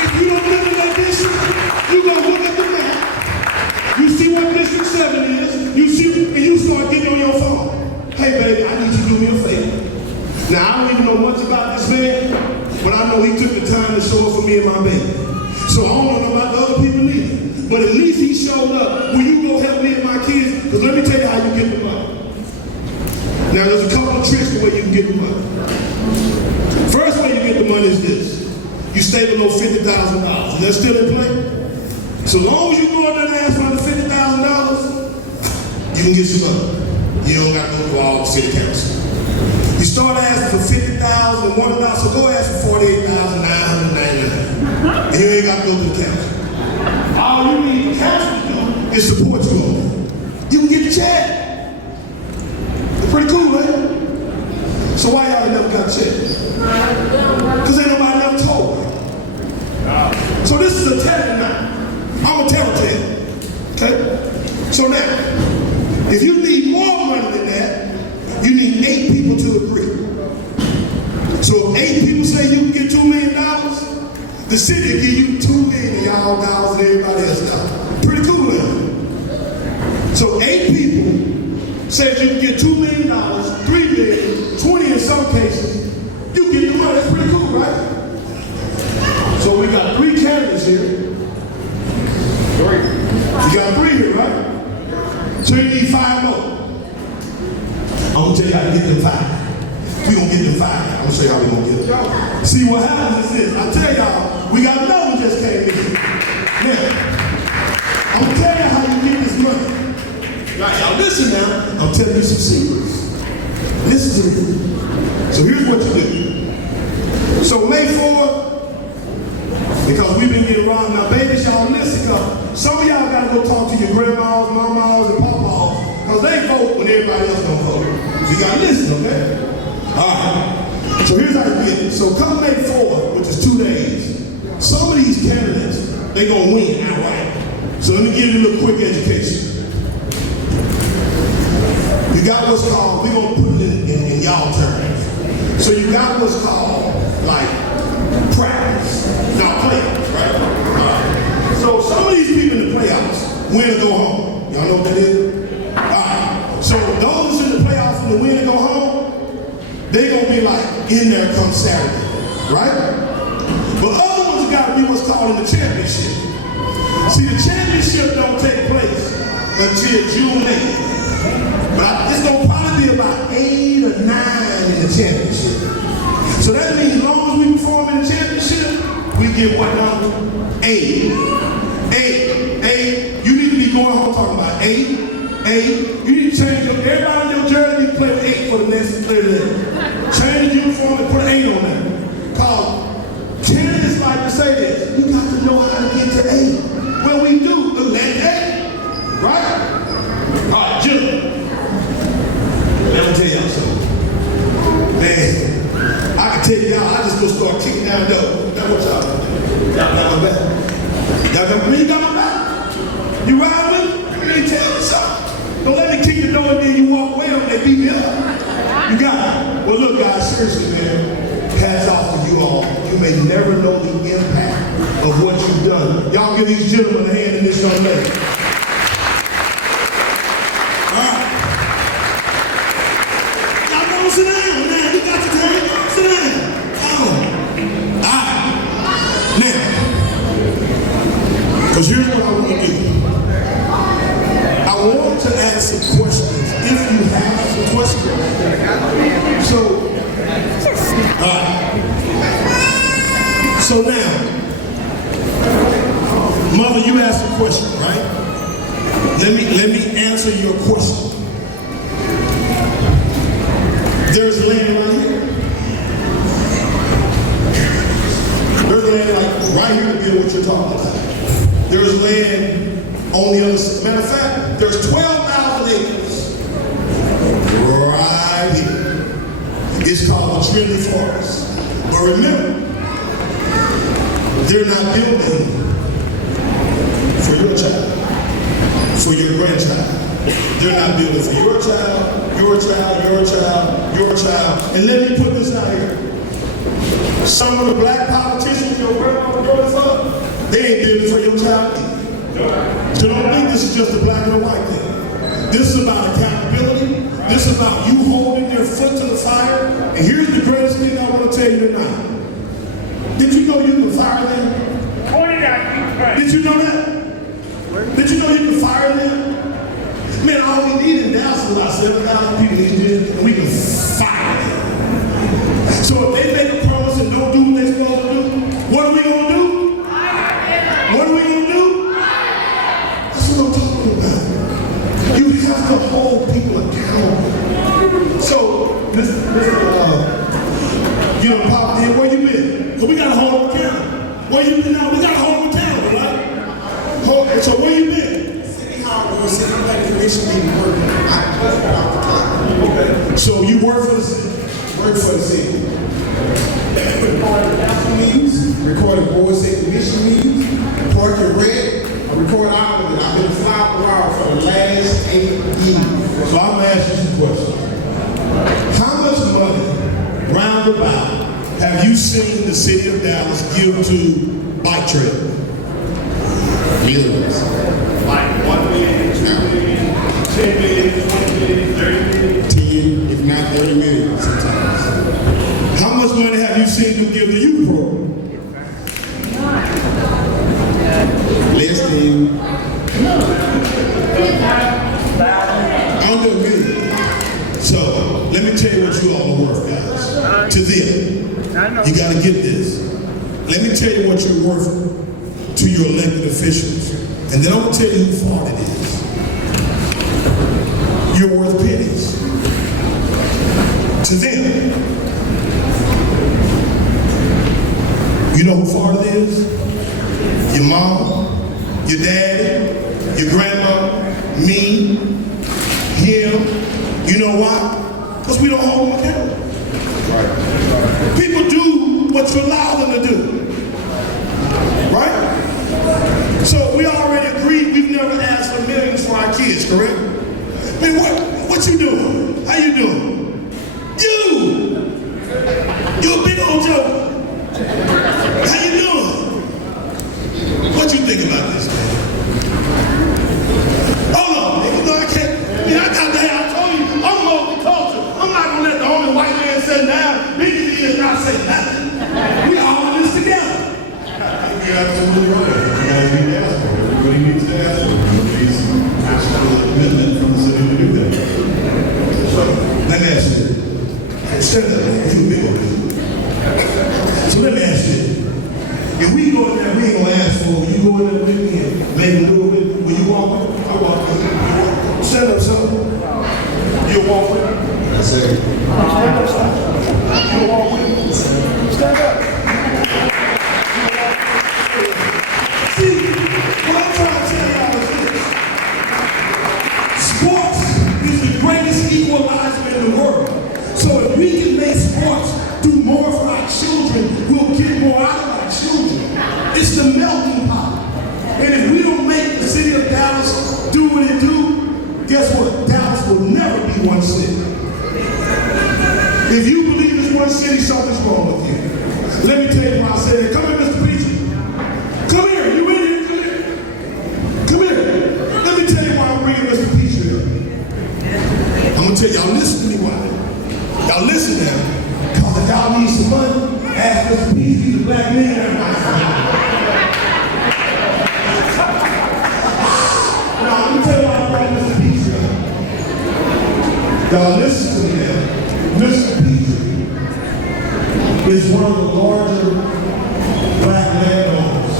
If you don't live in that district, you're gonna look at the map. You see what District 7 is, you see, and you start getting on your phone. Hey baby, I need you to do me a favor. Now I don't even know much about this man, but I know he took the time to show up for me and my baby. So I don't know about the other people either. But at least he showed up. Will you go help me and my kids? Because let me tell you how you get the money. Now there's a couple of tricks the way you can get the money. First way you get the money is this. You stay below $50,000. Is that still in play? So long as you go out there and ask for under $50,000, you can get some money. You don't got to go through all the city council. You start asking for $50,000, $1, so go ask for $48,999. And you ain't got to go to the council. All you need the council to do is support you on that. You can get the check. It's pretty cool, right? So why y'all ain't never got a check? Because ain't nobody never told me. So this is a tell now. I'm a telltale. Okay? So now, if you need more money than that, you need 8 people to agree. So if 8 people say you can get $2 million, the city will give you $2 million and y'all dollars and everybody else dollars. Pretty cool, huh? So 8 people say you can get $2 million, $3 million, 20 in some cases, you get the money. That's pretty cool, right? So we got 3 candidates here. 3. You got 3 here, right? So you need 5 more. I'm gonna tell you how to get them 5. We gonna get them 5. I'm gonna show y'all we gonna get them. See what happens is this. I tell y'all, we got another one just came in. Now, I'm gonna tell you how you get this money. Right, y'all listen now. I'm telling you some secrets. Listen to me. So here's what you do. So May 4th, because we've been getting around now, babies, y'all listen, because some of y'all gotta go talk to your grandmas, mamas, and papas, because they vote when everybody else don't vote. So you gotta listen, okay? Alright. So here's how you get it. So come May 4th, which is 2 days, some of these candidates, they gonna win outright. So let me give you a little quick education. You got what's called, we're gonna put it in y'all terms. So you got what's called, like, practice. Now, playoffs, right? So some of these people in the playoffs win or go home. Y'all know what that is? Alright. So those in the playoffs and the win or go home, they gonna be like in there come Saturday, right? But other ones gotta be what's called in the championship. See, the championship don't take place until June 8th. But it's gonna probably be about 8 or 9 in the championship. So that means as long as we perform in the championship, we get what number? 8. 8. You need to be going home talking about 8. You need to change up. Everybody in your jersey need to play with 8 for the next 30 days. Change the uniform and put an 8 on there. Cause 10 is like to say this. You got to know how to get to 8. Well, we do, but let 8. Right? Alright, Jim. Let me tell y'all something. Man, I can tell y'all, I just gonna start kicking down doors. That's what y'all got my back. Y'all got me? You got my back? You ride with me? Let me tell you something. Don't let me kick the door and then you walk away and they beat me up. You got it. Well, look, guys, seriously, man, hats off to you all. You may never know the impact of what you've done. Y'all give these gentlemen a hand in this young lady. All right. Y'all go sit down now. You got your turn. Sit down. Come on. All right. Now, because here's what I want to do. I want to ask some questions. If you have some questions. So, so now, Mother, you asked a question, right? Let me answer your question. There's land right here. There's land like right here to build what you're talking about. There's land on the other side. Matter of fact, there's 12,000 acres right here. It's called the Trinity Forest. But remember, they're not building for your child, for your grandchild. They're not building for your child, your child, your child, your child. And let me put this out here. Some of the black politicians your grandma growing up, they ain't building for your child either. So don't think this is just a black and a white thing. This is about accountability. This is about you holding your foot to the fire. And here's the greatest thing I want to tell you tonight. Did you know you can fire them? Did you know that? Did you know you can fire them? Man, all we need in Dallas is about 7,000 people in this, and we can fire them. So if they make a promise and don't do what they're supposed to do, what are we going to do? What are we going to do? That's what I'm talking about. You have to hold people accountable. So, you know, Papa, where you been? Because we got to hold them accountable. Where you been now? We got to hold them accountable, right? So where you been? City Hall, City Planning Commission meeting working. I just got off the top. Okay. So you work for the city? Work for the city. Recording council meetings, recording board city commission meetings, Park and Red, I record all of it. I've been flying around for the last 8 years. So I'm going to ask you some questions. How much money, roundabout, have you seen the city of Dallas give to bike trail? Millions. Like 1 million, 2 million, 10 million, 20 million, 30 million? 10, if not 30 million sometimes. How much money have you seen them give the youth program? Less than under $1 million. So let me tell you what you all are worth, guys. To them, you got to get this. Let me tell you what you're worth to your elected officials, and then I'm going to tell you who fault it is. You're worth pennies. To them, you know who fault it is? Your mom, your daddy, your grandma, me, him. You know why? Because we don't hold them accountable. People do what you allow them to do. Right? So we already agreed we've never asked for millions for our kids, correct? I mean, what you doing? How you doing? You a big old joker. How you doing? What you think about this, man? Hold on, nigga. No, I can't. I mean, I told you, I'm multicultural. I'm not gonna let the only white man sit down. Biggie is not say nothing. We all in this together. You're absolutely right. You guys need to ask for it. Everybody needs to ask for it. Nobody's asked for a commitment from the city to do that. So, let me ask you this. Stand up, man. You big old dude. So let me ask you this. If we go in there, we ain't gonna ask for it. You go in there with me and maybe a little bit. Will you walk with me? I walk with you. Stand up, son. You'll walk with me. That's it. Stand up, son. You'll walk with me. Stand up. See, what I'm trying to tell y'all is this. Sports is the greatest equalizer in the world. So if we can make sports do more for our children, we'll get more out of our children. It's the melting pot. And if we don't make the city of Dallas do what it do, guess what? Dallas will never be one city. If you believe it's one city, something's wrong with you. Let me tell you why I say that. Come here, Mr. Peach. Come here. You in here? Come here. Come here. Let me tell you why I'm bringing Mr. Peach here. I'm going to tell y'all, listen to me why. Y'all listen now. Because if y'all need some money, ask Mr. Peach. He's a black man. Now, let me tell you why I'm bringing Mr. Peach here. Y'all listen to me now. Mr. Peach is one of the larger black landowners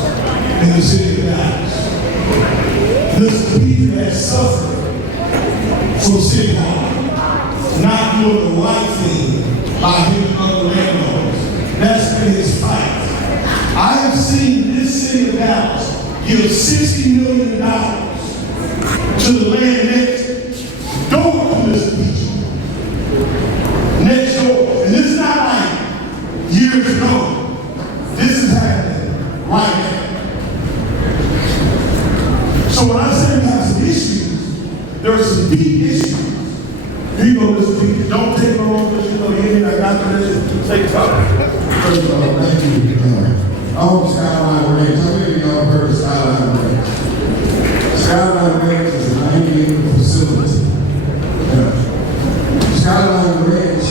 in the city of Dallas. Mr. Peach has suffered from City Hall, not doing the right thing by him and other landowners. That's been his fight. I have seen this city of Dallas give $60 million to the land next door to this beach. Next door. And this is not like years ago. This is happening right now. So when I say we have some issues, there are some deep issues. You know this deep. Don't take it on this, you know, I got this. Take it out. First of all, thank you. I own Skyline Ranch. How many of y'all heard of Skyline Ranch? Skyline Ranch is a 90-acre facility. Skyline Ranch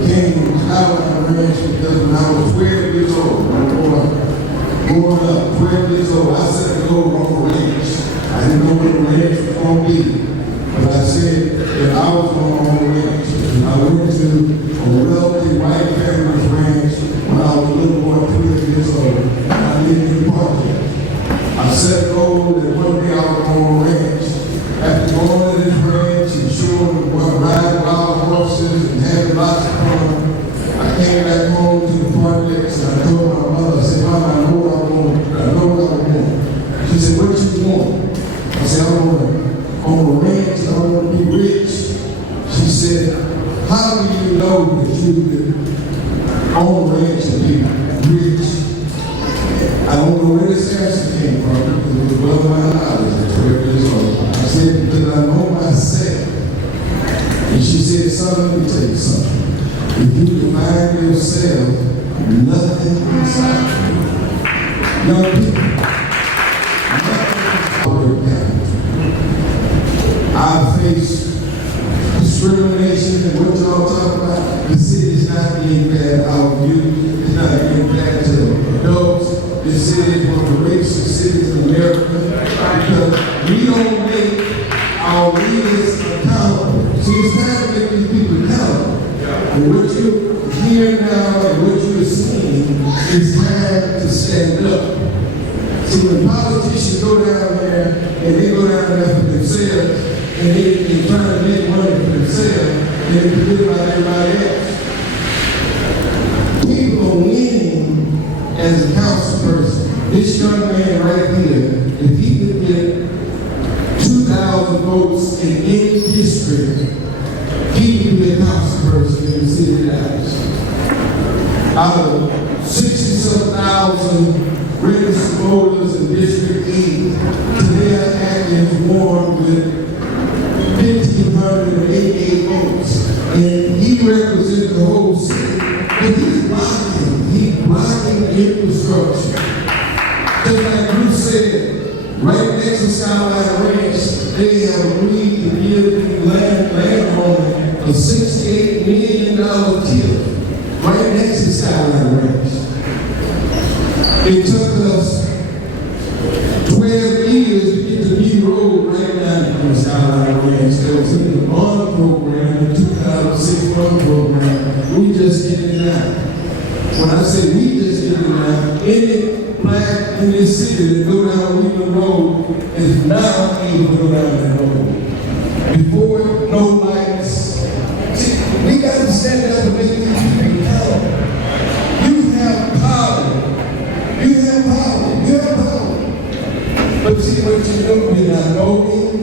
became Skyline Ranch because when I was 12 years old, growing up, 12 years old, I said to go on the ranch. I didn't know what the ranch was going to be. But I said that I was going on the ranch. And I went to a wealthy white family's ranch when I was a little boy, 12 years old. I lived in the park. I set a goal that one day I was on a ranch. After going to this ranch and showing what ride wild horses and having lots of fun, I came back home to the projects and I told my mother, I said, Mom, I know what I want. I know what I want. She said, what you want? I said, I want to on a ranch, I want to be rich. She said, how do you know that you could own a ranch and be rich? I don't know where this answer came from, because it was above my knowledge at 12 years old. I said, because I know myself. And she said, son, let me tell you something. If you define yourself, nothing can stop you. Young people, nothing can I face discrimination and what y'all talk about. The city's not being bad out youth. It's not being bad to adults. This city is one of the racist cities in America because we don't make our leaders accountable. See, it's time to make these people accountable. And what you're hearing now and what you're seeing is time to stand up. See, when politicians go down there and they go down there for themselves, and they're trying to make money for themselves, and they forget about everybody else. People are winning as a council person. This young man right here, if he could get 2,000 votes in any district, he would be a council person in the city of Dallas. Out of 60-some-thousand registered voters in District 8, today Atkins won with 1,588 votes. And he represents the whole city. But he's blocking infrastructure. Just like Bruce said, right next to Skyline Ranch, they have agreed to give the landowner a $68 million tip right next to Skyline Ranch. It took us 12 years to get the new road right down from Skyline Ranch. That was in the bond program, the 2006 bond program. We just getting it out. When I say we just getting it out, any black in this city that go down Wheeler Road is now able to go down that road. Before, no lights. See, we got to stand up and make these people accountable. You have power. You have power. You have power. But see what you do, you're not voting,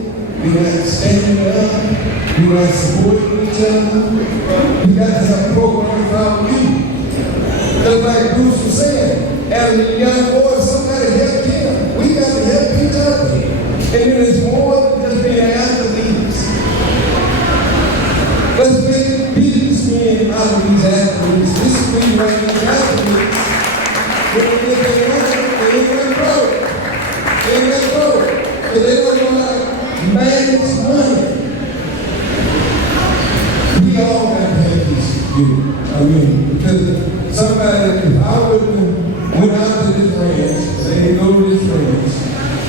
you're not standing up, you're not supporting each other. You got to have programs about you. Just like Bruce was saying, as a young boy, somebody helped him. We got to help each other. And it is more than just being athletes. Let's make businessmen out of these athletes. This is me right now, athletes. When they get money, they ain't gonna grow. They ain't gonna grow. And they don't know how to manage money. We all got to have this view. I mean, because somebody, if I wouldn't went out to this ranch, say go to this ranch,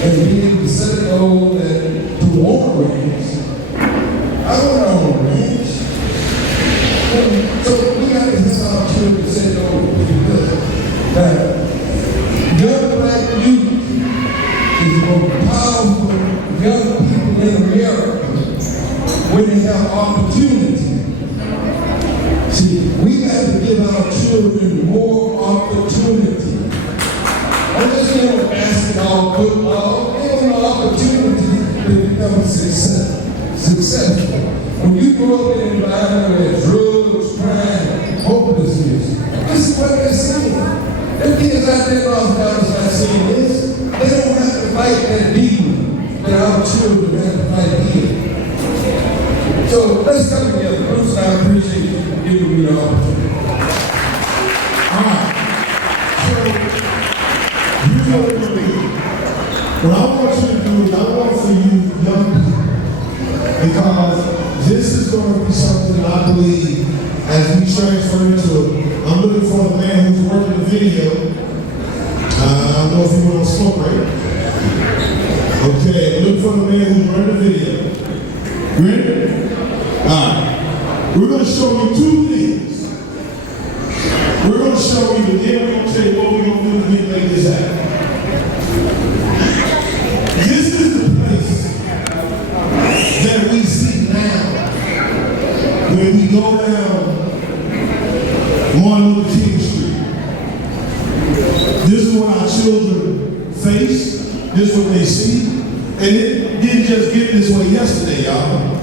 and be able to set a goal that to own a ranch, I don't own a ranch. So we got to have our children set goals because young black youth is the most powerful young people in America when they have opportunity. See, we got to give our children more opportunity. I'm just going to basketball, football, our children have to fight here. So let's come together. Bruce, I appreciate you giving me the opportunity. All right. So, here's what we're going to do. What I want you to do is I want for you young people, because this is going to be something that I believe as we transfer into, I'm looking for the man who's working the video. I don't know if you want to smoke, right? Okay, look for the man who's running the video. Ready? Alright. We're going to show you two things. We're going to show you, and then we're going to tell you what we're going to do to make this happen. This is the place that we see now when we go down Martin Luther King Street. This is what our children face. This is what they see. And it didn't just get this way yesterday, y'all.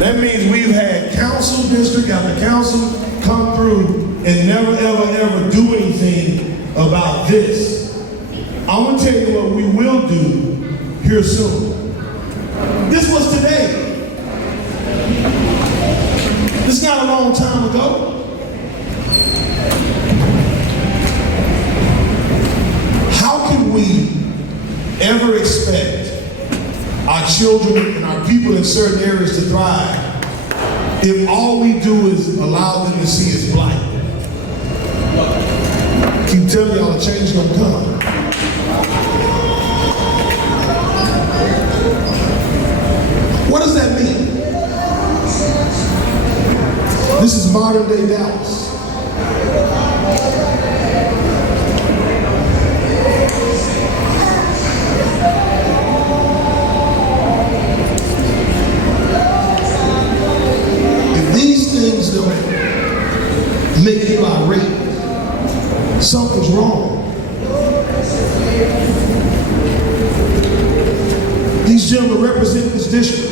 That means we've had council district after council come through and never, ever, ever do anything about this. I'm gonna tell you what we will do here soon. This was today. This is not a long time ago. How can we ever expect our children and our people in certain areas to thrive if all we do is allow them to see us blight? Keep telling y'all the change gonna come. What does that mean? This is modern day Dallas. These things don't make you irate. Something's wrong. These gentlemen represent this district.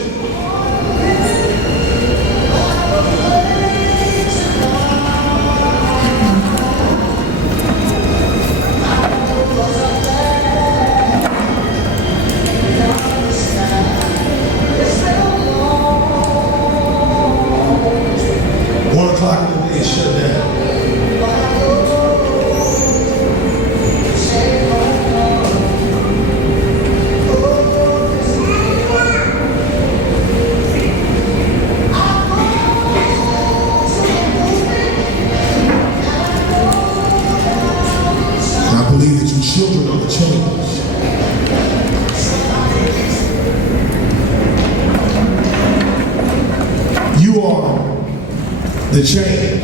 The change.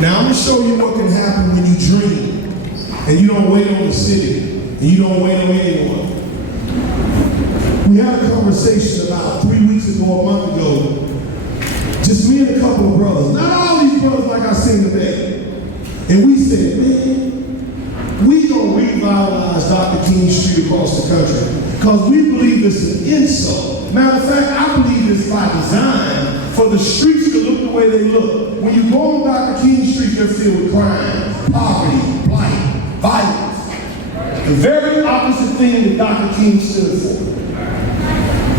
Now I'm going to show you what can happen when you dream and you don't wait on the city and you don't wait on anyone. We had a conversation about 3 weeks ago, a month ago, just me and a couple of brothers, not all these brothers like I seen today. And we said, man, we gonna revitalize Dr. King Street across the country because we believe it's an insult. Matter of fact, I believe it's by design for the streets to look the way they look. When you go on Dr. King Street, they're filled with crime, poverty, blight, violence. The very opposite thing that Dr. King stood for.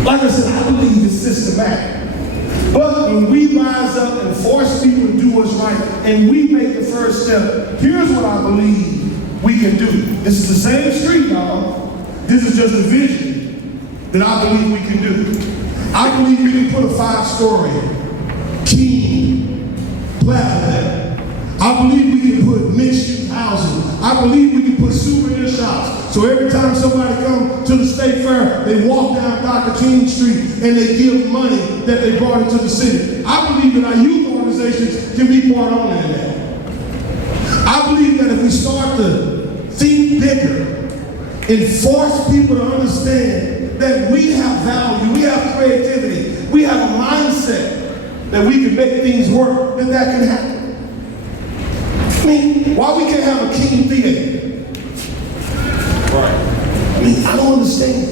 Like I said, I believe it's systematic. But when we rise up and force people to do what's right, and we make the first step, here's what I believe we can do. This is the same street, y'all. This is just a vision that I believe we can do. I believe we can put a 5-story King plaza there. I believe we can put mixed-use housing. I believe we can put souvenir shops. So every time somebody comes to the State Fair, they walk down Dr. King Street and they give money that they brought into the city. I believe that our youth organizations can be part owner in that. I believe that if we start to think bigger and force people to understand that we have value, we have creativity, we have a mindset that we can make things work, then that can happen. I mean, why we can't have a King Theater? Right. I mean, I don't understand.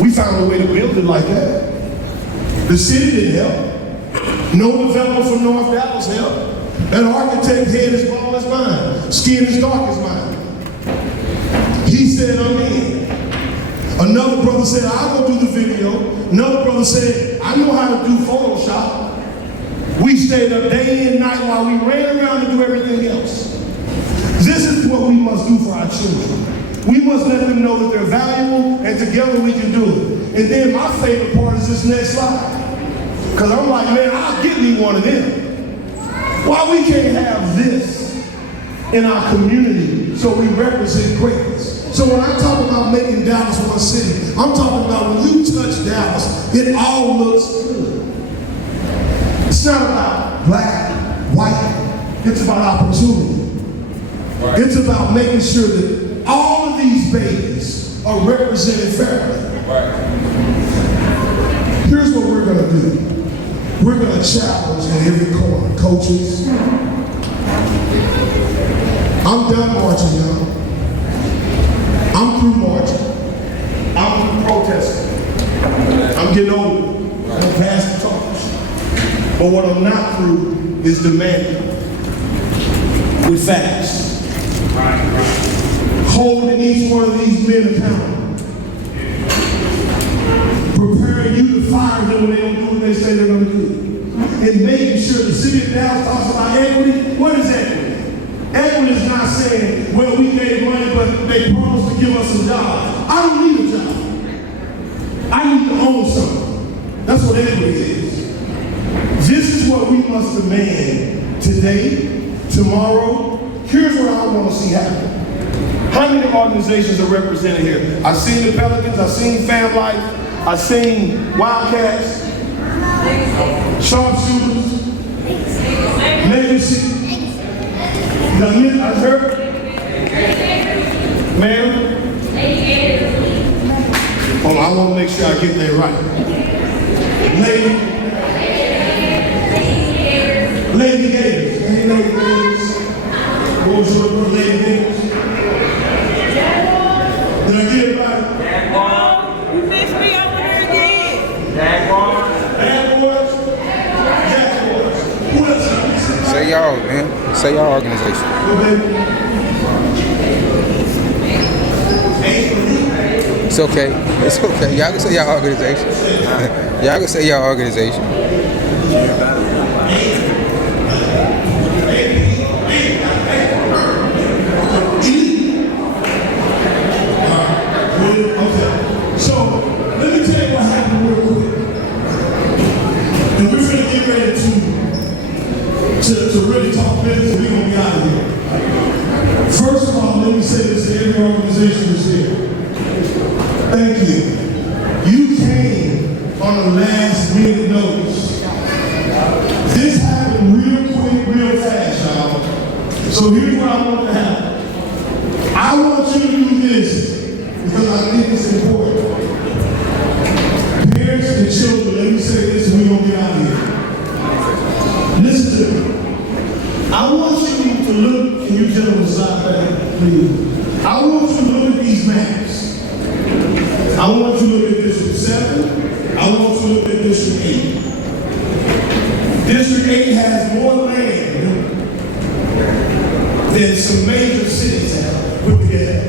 We found a way to build it like that. The city didn't help. No developer from North Dallas helped. That architect head as bald as mine, skin as dark as mine. He said, I'm in. Another brother said, I'll go do the video. Another brother said, I know how to do Photoshop. We stayed up day and night while we ran around to do everything else. This is what we must do for our children. We must let them know that they're valuable, and together we can do it. And then my favorite part is this next slide. Because I'm like, man, I'll get me one of them. Why we can't have this in our community so we represent greatness? So when I talk about making Dallas one city, I'm talking about when you touch Dallas, it all looks good. It's not about black, white, it's about opportunity. Right. It's about making sure that all of these babies are represented fairly. Right. Here's what we're gonna do. We're gonna challenge in every corner. Coaches, I'm done marching now. I'm through marching. I'm through protesting. I'm getting old. I'm past the torch. But what I'm not through is demanding with facts. Holding each one of these men accountable. Preparing you to fire them when they don't do what they say they're going to do. And making sure the city of Dallas talks about equity. What is equity? Equity is not saying, well, we gave money, but they promised to give us a job. I don't need a job. I need to own something. That's what equity is. This is what we must demand today, tomorrow. Here's what I want to see happen. How many organizations are represented here? I've seen the Pelicans, I've seen Fam Life, I've seen Wildcats, Sharpshooters, Legacy. I heard, ma'am? Oh, I want to make sure I get that right. Lady Gators. Hey, Lady Gators. What was your name, Lady Gators? Did I get it right? Jaguar. You missed me over there again. Jaguar. Jaguars. Jaguars. Who else? Say y'all, man. Say y'all organization. It's okay. It's okay. Y'all can say y'all organization. Y'all can say y'all organization. Okay, so let me tell you what happened real quick. And we're going to get ready to really talk business, and we're going to be out of here. First of all, let me say this to every organization that's here. Thank you. You came on the last minute notice. This happened real quick, real fast, y'all. So here's what I want to happen. I want you to do this because I think it's important. Parents and children, let me say this and we're going to get out of here. Listen to me. I want you to look, can you gentlemen stop that, please? I want you to look at these maps. I want you to look at District 7. I want you to look at District 8. District 8 has more land than some major cities have put together.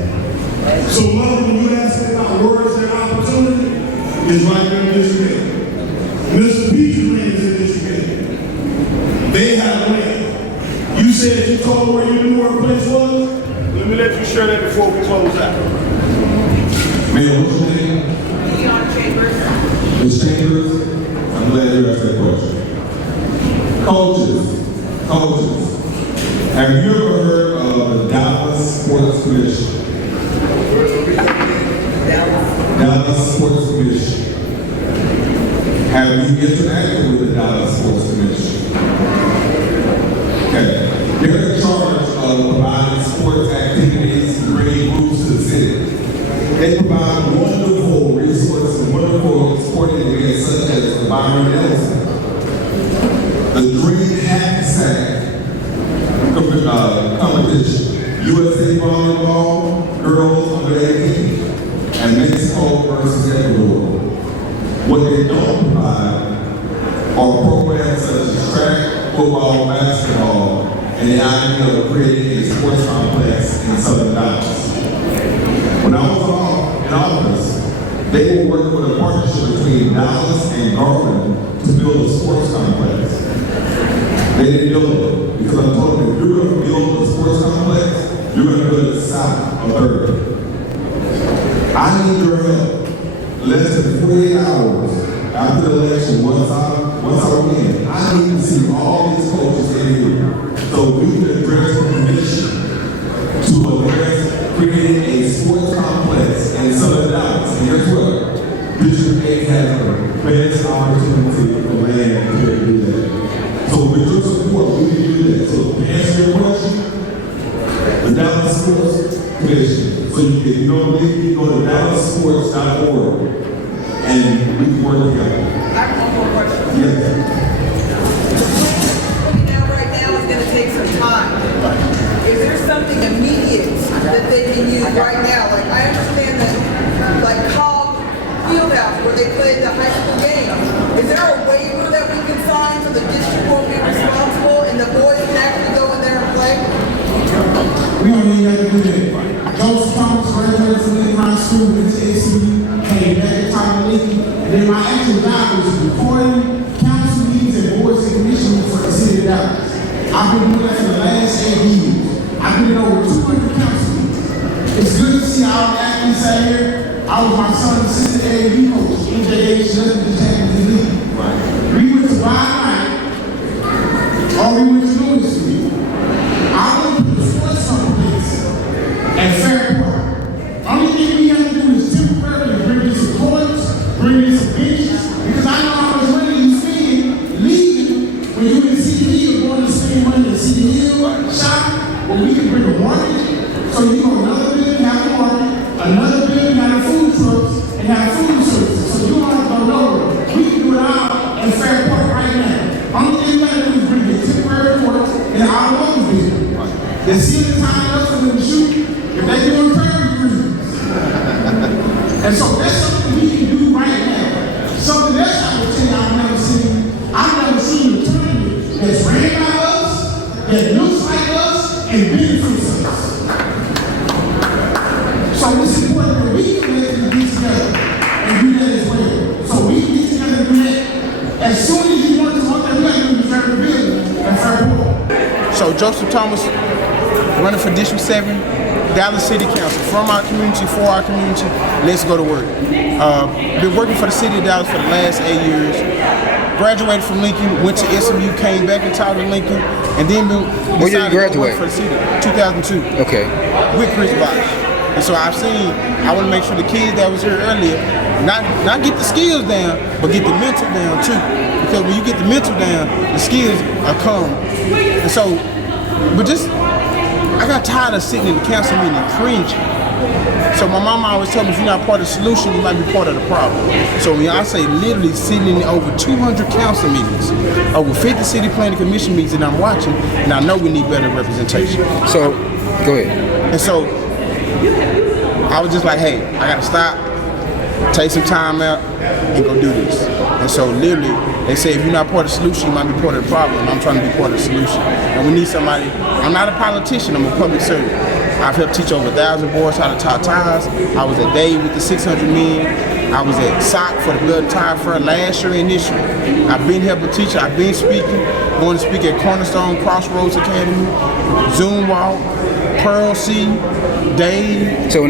So, mother, when you ask me about words and opportunity, it's right there in District 8. Mr. Peach's land is in District 8. They have land. You said you told them where you knew where a place was? Let me let you share that before we close out. Mayor, what's your name? Ms. Chambers, I'm glad you asked that question. Coaches, have you ever heard of the Dallas Sports Commission? Dallas Sports Commission. Have you interacted with the Dallas Sports Commission? Okay. They're in charge of providing sports activities and bringing groups to the city. They provide wonderful resources, wonderful sporting events such as the Byron Nelson, the Dream Hack competition, USA Volleyball, Girls Under 18, and Mexico versus Ecuador. What they don't provide are programs such as track, football, basketball, and the idea of creating a sports complex in Southern Dallas. When I was in office, They were working with a partnership between Dallas and Garland to build a sports complex. They didn't build it because I told them, if you're going to build a sports complex, you're going to build it south of 30. I need your help. Less than 48 hours after the election, once I win, I need to see all these coaches in here so we can address the commission to address creating a sports complex in Southern Dallas. And guess what? District 8 has the best opportunity for land to do that. So with your support, we can do that. So to answer your question, the Dallas Sports Commission. So if you don't believe me, go to DallasSports.org and we can work together. I have one more question. Yes. Right now is going to take some time. Is there something immediate that they can use right now? Like, I understand that, like Cobb Fieldhouse, where they played the high school game. Is there a waiver that we can sign so the district won't be responsible and the boys can actually go in there and play? We don't even have to do that. Joseph Thomas graduated from Lincoln High School, went to SCU, came back to Tyler Lincoln, and then my actual job was recording council meetings and boards and commissions for the city of Dallas. I've been doing that for the last 8 years. I've been in over 200 council meetings. It's good to see all the athletes out here. I was my son's assistant AAV coach, NJH, Justin Champions League. We went to Wild Night, or we went to Louisville. I went to the sports complex at Fairport. Only thing we have to do is temporarily bring in some courts, bring in some benches, because I know how much money you spend leaving when you're in CD or going to spend money in CD Hill, shop, where we can bring a market. So you go another building, have a market, another building, have a food trucks, and have food services. So you don't have to go nowhere. We can do it all at Fairport right now. Only thing we have to do is bring in temporary courts and our local building. The ceiling time up for them to shoot if they doing prairie greens. And so that's something we can do right now. Something else I would tell you I've never seen. I've never seen a tournament that's ran by us, that looks like us, and benefits us. So it's important that we can get together and do that as well. So we can get together and do that. As soon as you want to want that, we have to do the very building and Fairport. So Joseph Thomas, running for District 7, Dallas City Council. From our community, for our community, let's go to work. Been working for the city of Dallas for the last 8 years. Graduated from Lincoln, went to SMU, came back and taught in Lincoln, and then Where did you graduate? For the city, 2002. Okay. With Chris Bosh. And so I want to make sure the kids that was here earlier, not get the skills down, but get the mental down too. Because when you get the mental down, the skills are come. And so, I got tired of sitting in the council meeting cringing. So my mama always told me, if you're not part of the solution, you might be part of the problem. So when I say literally sitting in over 200 council meetings, over 50 city planning commission meetings that I'm watching, and I know we need better representation. So, go ahead. And so, I was just like, hey, I gotta stop, take some time out, and go do this. And so literally, they say if you're not part of the solution, you might be part of the problem. And I'm trying to be part of the solution. And we need somebody, I'm not a politician, I'm a public servant. I've helped teach over 1,000 boys how to tie ties. I was at Dave with the 600 men. I was at SOC for the Blood and Tire Fair last year and this year. I've been helping teach, I've been speaking, going to speak at Cornerstone Crossroads Academy, Zoom Walk, Pearl C, Dave. So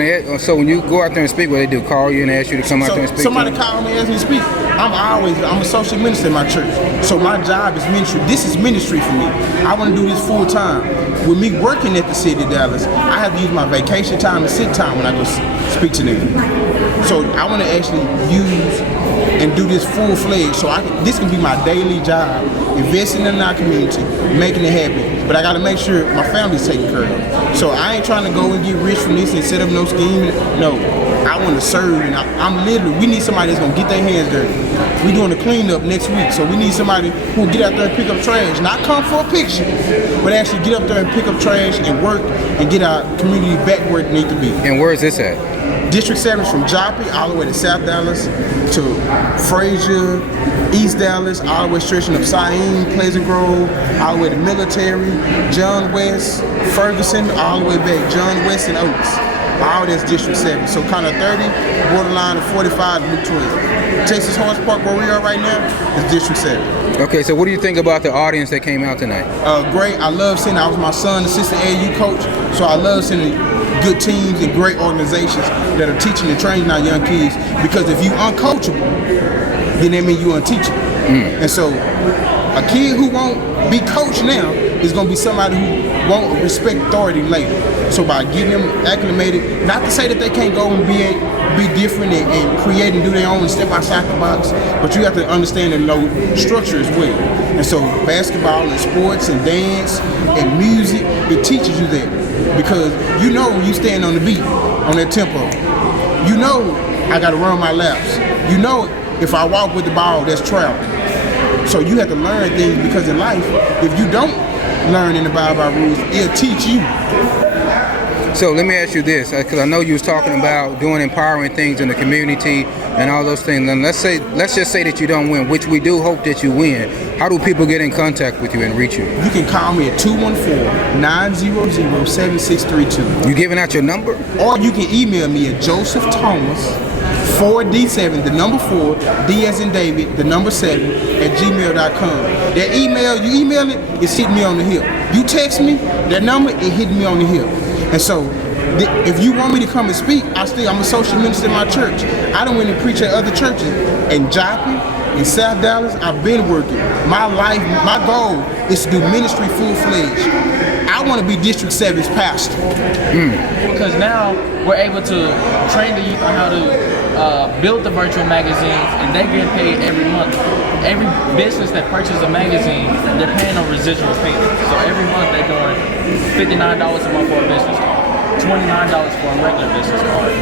when you go out there and speak, what they do? Call you and ask you to come out there and speak? Somebody called me and asked me to speak. I'm a social minister in my church. So my job is ministry. This is ministry for me. I want to do this full time. With me working at the city of Dallas, I have to use my vacation time and sick time when I go speak to them. So I want to actually use and do this full-fledged. So this can be my daily job, investing in our community, making it happen. But I got to make sure my family's taken care of. So I ain't trying to go and get rich from this and set up no scheme. No, I want to serve, and I'm literally, we need somebody that's going to get their hands dirty. We're doing a cleanup next week, so we need somebody who will get out there and pick up trash. Not come for a picture, but actually get up there and pick up trash and work and get our community back where it needs to be. And where is this at? District 7 is from Joplin all the way to South Dallas to Frazier, East Dallas, all the way stretching up Syene, Pleasant Grove, all the way to Military, John West, Ferguson, all the way back, John West and Oaks. all that's District 7. So kind of 30, borderline of 45 to Loop 12. Texas Horse Park, where we are right now, is District 7. Okay, so what do you think about the audience that came out tonight? Great. I love seeing. I was my son's assistant AAU coach, so I love seeing good teams and great organizations that are teaching and training our young kids. Because if you uncoachable, then that means you unteachable. And so a kid who won't be coached now is going to be somebody who won't respect authority later. So by getting them acclimated, not to say that they can't go and be different and create and do their own and step outside the box, but you have to understand and know structure as well. And so basketball and sports and dance and music, it teaches you that. Because you know when you stand on the beat, on that tempo, you know I got to run my laps. You know if I walk with the ball, that's travel. So you have to learn things, because in life, if you don't learn and abide by rules, it'll teach you. So let me ask you this, because I know you was talking about doing empowering things in the community and all those things. And let's just say that you don't win, which we do hope that you win. How do people get in contact with you and reach you? You can call me at 214-900-7632. You giving out your number? Or you can email me at Joseph Thomas 4D7, the number 4, D as in David, the number 7, at gmail.com. That email, you email it, it's hitting me on the hip. You text me, that number, it hitting me on the hip. And so, if you want me to come and speak, I'm a social minister in my church. I don't want to preach at other churches. In Joplin, in South Dallas, I've been working. My life, my goal is to do ministry full-fledged. I want to be District 7's pastor. Because now we're able to train the youth on how to build the virtual magazines, and they get paid every month. Every business that purchases a magazine, they're paying on residual payments. So every month they're doing $59 a month for a business card, $29 for a regular business card.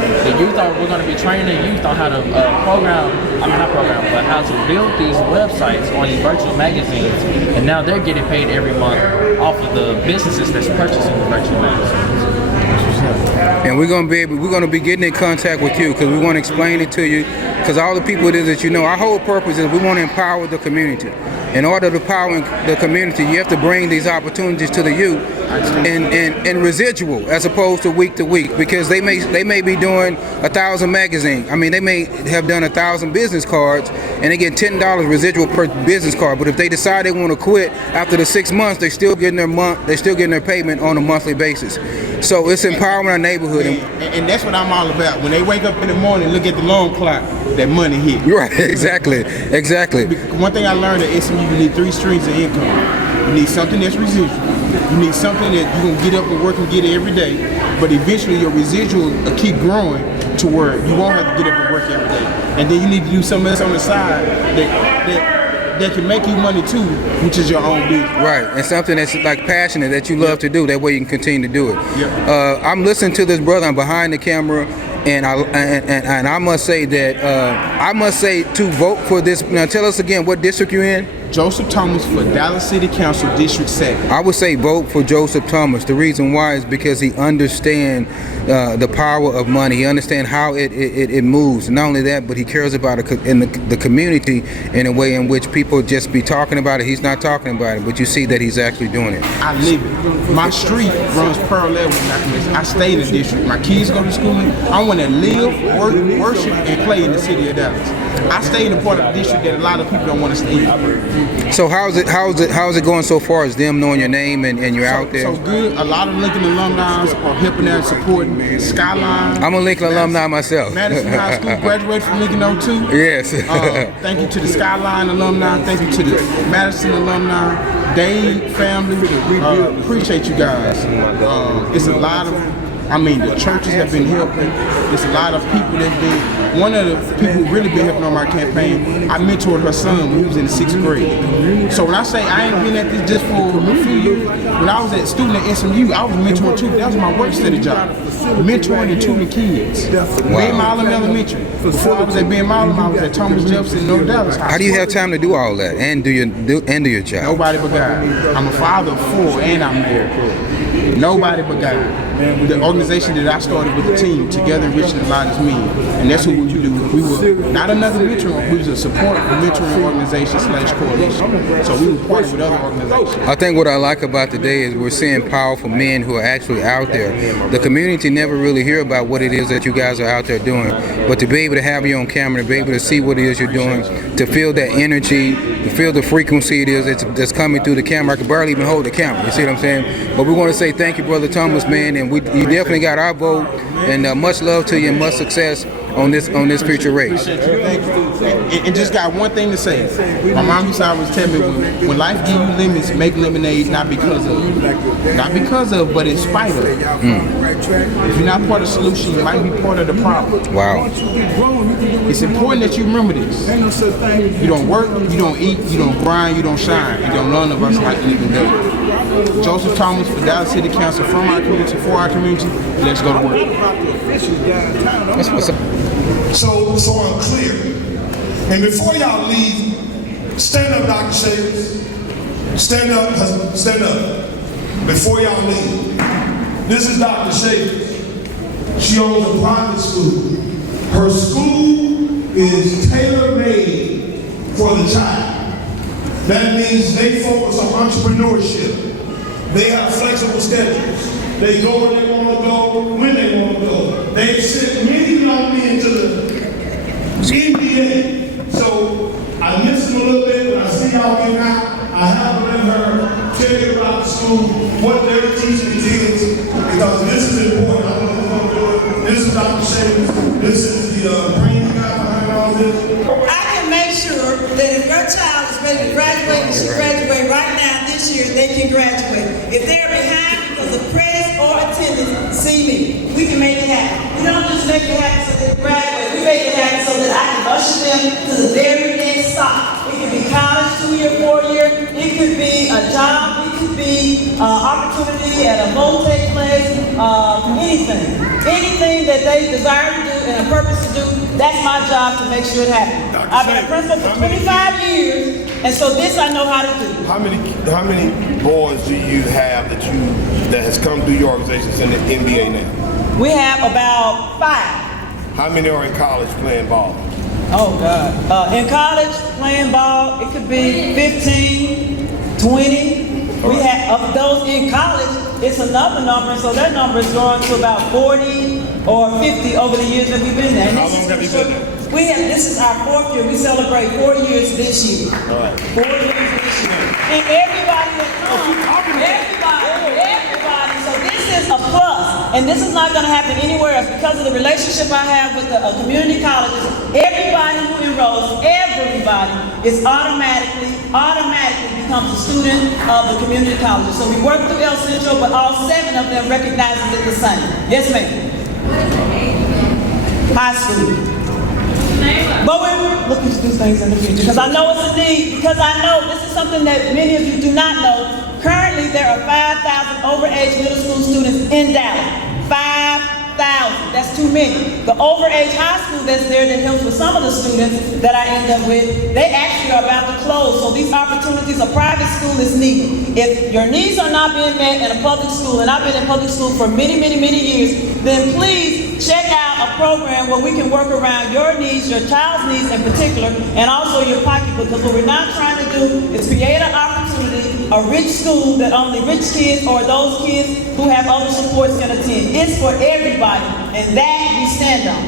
We're going to be training the youth on how to how to build these websites on these virtual magazines, and now they're getting paid every month off of the businesses that's purchasing the virtual magazines. And we're gonna be getting in contact with you, because we want to explain it to you, because all the people it is that you know, our whole purpose is we want to empower the community. In order to empower the community, you have to bring these opportunities to the youth in residual, as opposed to week, because they may be doing 1,000 magazines. I mean, they may have done 1,000 business cards and they get $10 residual per business card. But if they decide they want to quit after the 6 months, they're still getting their payment on a monthly basis. So it's empowering our neighborhood. And that's what I'm all about. When they wake up in the morning, look at the alarm clock, that money hit. Right, exactly. One thing I learned at SMU, you need 3 streams of income. You need something that's residual. You need something that you're gonna get up and work and get it every day. But eventually your residual will keep growing to where you won't have to get up and work every day. And then you need to do something else on the side that can make you money too, which is your own business. Right, and something that's like passionate that you love to do. That way you can continue to do it. I'm listening to this brother. I'm behind the camera, and I must say that to vote for this. Now tell us again what district you're in. Joseph Thomas for Dallas City Council District 7. I would say vote for Joseph Thomas. The reason why is because he understands the power of money. He understands how it moves. Not only that, but he cares about it in the community in a way in which people just be talking about it. He's not talking about it, but you see that he's actually doing it. I live it. My street runs parallel with my community. I stay in the district. My kids go to school. I want to live, work, worship, and play in the city of Dallas. I stay in the part of the district that a lot of people don't want to stay in. So how's it going so far as them knowing your name and you're out there? So good. A lot of Lincoln alumni are helping out and supporting Skyline. I'm a Lincoln alumni myself. Madison High School graduated from Lincoln 02. Yes. Thank you to the Skyline alumni. Thank you to the Madison alumni. Dave family. Appreciate you guys. It's a lot of, the churches have been helping. There's a lot of people that's been, one of the people who really been helping on my campaign, I mentored her son when he was in the 6th grade. So when I say I ain't been at this just for a few years, when I was a student at SMU, I was mentoring too. That was my work study job. Mentoring and tutoring kids. Ben Milam Elementary. Before I was at Ben Milam, I was at Thomas Jefferson, North Dallas High School. How do you have time to do all that and do your job? Nobody but God. I'm a father of 4 and I'm married. Nobody but God. the organization that I started with the team, Together Enriching the Lives of Men. And that's what we do. We were not another mentoring, we was a support mentoring organization / coalition. So we were partnered with other organizations. I think what I like about today is we're seeing powerful men who are actually out there. The community never really hear about what it is that you guys are out there doing, but to be able to have you on camera, to be able to see what it is you're doing, to feel that energy, to feel the frequency it is that's coming through the camera. I can barely even hold the camera, you see what I'm saying? But we want to say thank you, Brother Thomas, man, and you definitely got our vote, and much love to you and much success on this future race. Thank you. And just got one thing to say. My mom used to always tell me, when life gives you lemons, make lemonade not because of, but in spite of. If you're not part of the solution, you might be part of the problem. Wow. It's important that you remember this. You don't work, you don't eat, you don't grind, you don't shine. And don't none of us like living there. Joseph Thomas for Dallas City Council, from our community, for our community. Let's go to work. That's what's up. So I'm clear. And before y'all leave, stand up, Dr. Shavers. Stand up, husband. Stand up. Before y'all leave. This is Dr. Shavers. She owns a private school. Her school is tailor-made for the child. That means they focus on entrepreneurship. They have flexible schedules. They go where they want to go, when they want to go. They've sent many young men to the NBA. So I miss them a little bit, but I see y'all getting out. I have to let her tell you about the school, what they're teaching the kids, because this is important. I don't know who's going to do it. This is Dr. Shavers. This is the brain guy behind all this. I can make sure that if your child is ready to graduate and should graduate right now this year, they can graduate. If they're behind because of credits or attendance, see me. We can make it happen. We don't just make it happen so they graduate. We make it happen so that I can usher them to the very next stop. It could be college, 2-year, 4-year. It could be a job. It could be opportunity at a multi-place, anything. Anything that they desire to do and a purpose to do, that's my job to make sure it happens. I've been a principal for 25 years, and so this I know how to do. How many boys do you have that has come through your organizations in the NBA now? We have about 5. How many are in college playing ball? Oh God. In college, playing ball, it could be 15, 20. We have, of those in college, it's another number, so that number is growing to about 40 or 50 over the years that we've been there. And how long have you been there? This is our 4th year. We celebrate 4 years this year. All right. 4 years this year. And everybody that comes, everybody. So this is a plus. And this is not going to happen anywhere else because of the relationship I have with the community colleges. Everybody who enrolls, everybody is automatically becomes a student of the community colleges. So we work through El Centro, but all 7 of them recognizes it the same. Yes, ma'am. High school. But we're looking to do things in the future because I know it's a need, because I know this is something that many of you do not know. Currently, there are 5,000 overage middle school students in Dallas. 5,000. That's too many. The overage high school that's there that helps with some of the students that I end up with, they actually are about to close. So these opportunities, a private school is needed. If your needs are not being met in a public school, and I've been in public school for many years, then please check out a program where we can work around your needs, your child's needs in particular, and also your pocketbook. Because what we're not trying to do is create an opportunity, a rich school that only rich kids or those kids who have other supports can attend. It's for everybody, and that we stand on.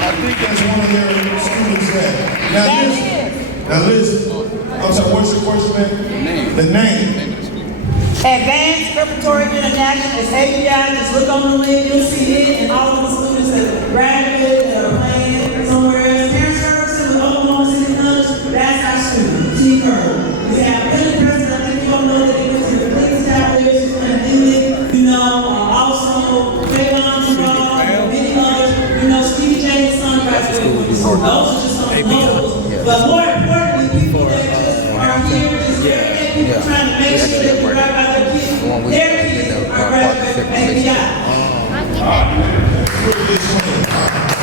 I think that's one of their students there. Now listen. I'm sorry, what's your question, man? The name. Advanced Preparatory International is API. Just look on the link, you'll see it, and all of the students that graduated that are playing somewhere else. Parents Ferguson with Oklahoma City College, that's our student, T. Curl. We have Billy Preston, I think you all know that he went to the police out there, she's playing Indy, also Javon Monroe, and many others, Stevie J, his son graduated with us. Those are just some of those. But more importantly, people that just are here, just people trying to make sure that we grab out their kids. Their kids are graduating API.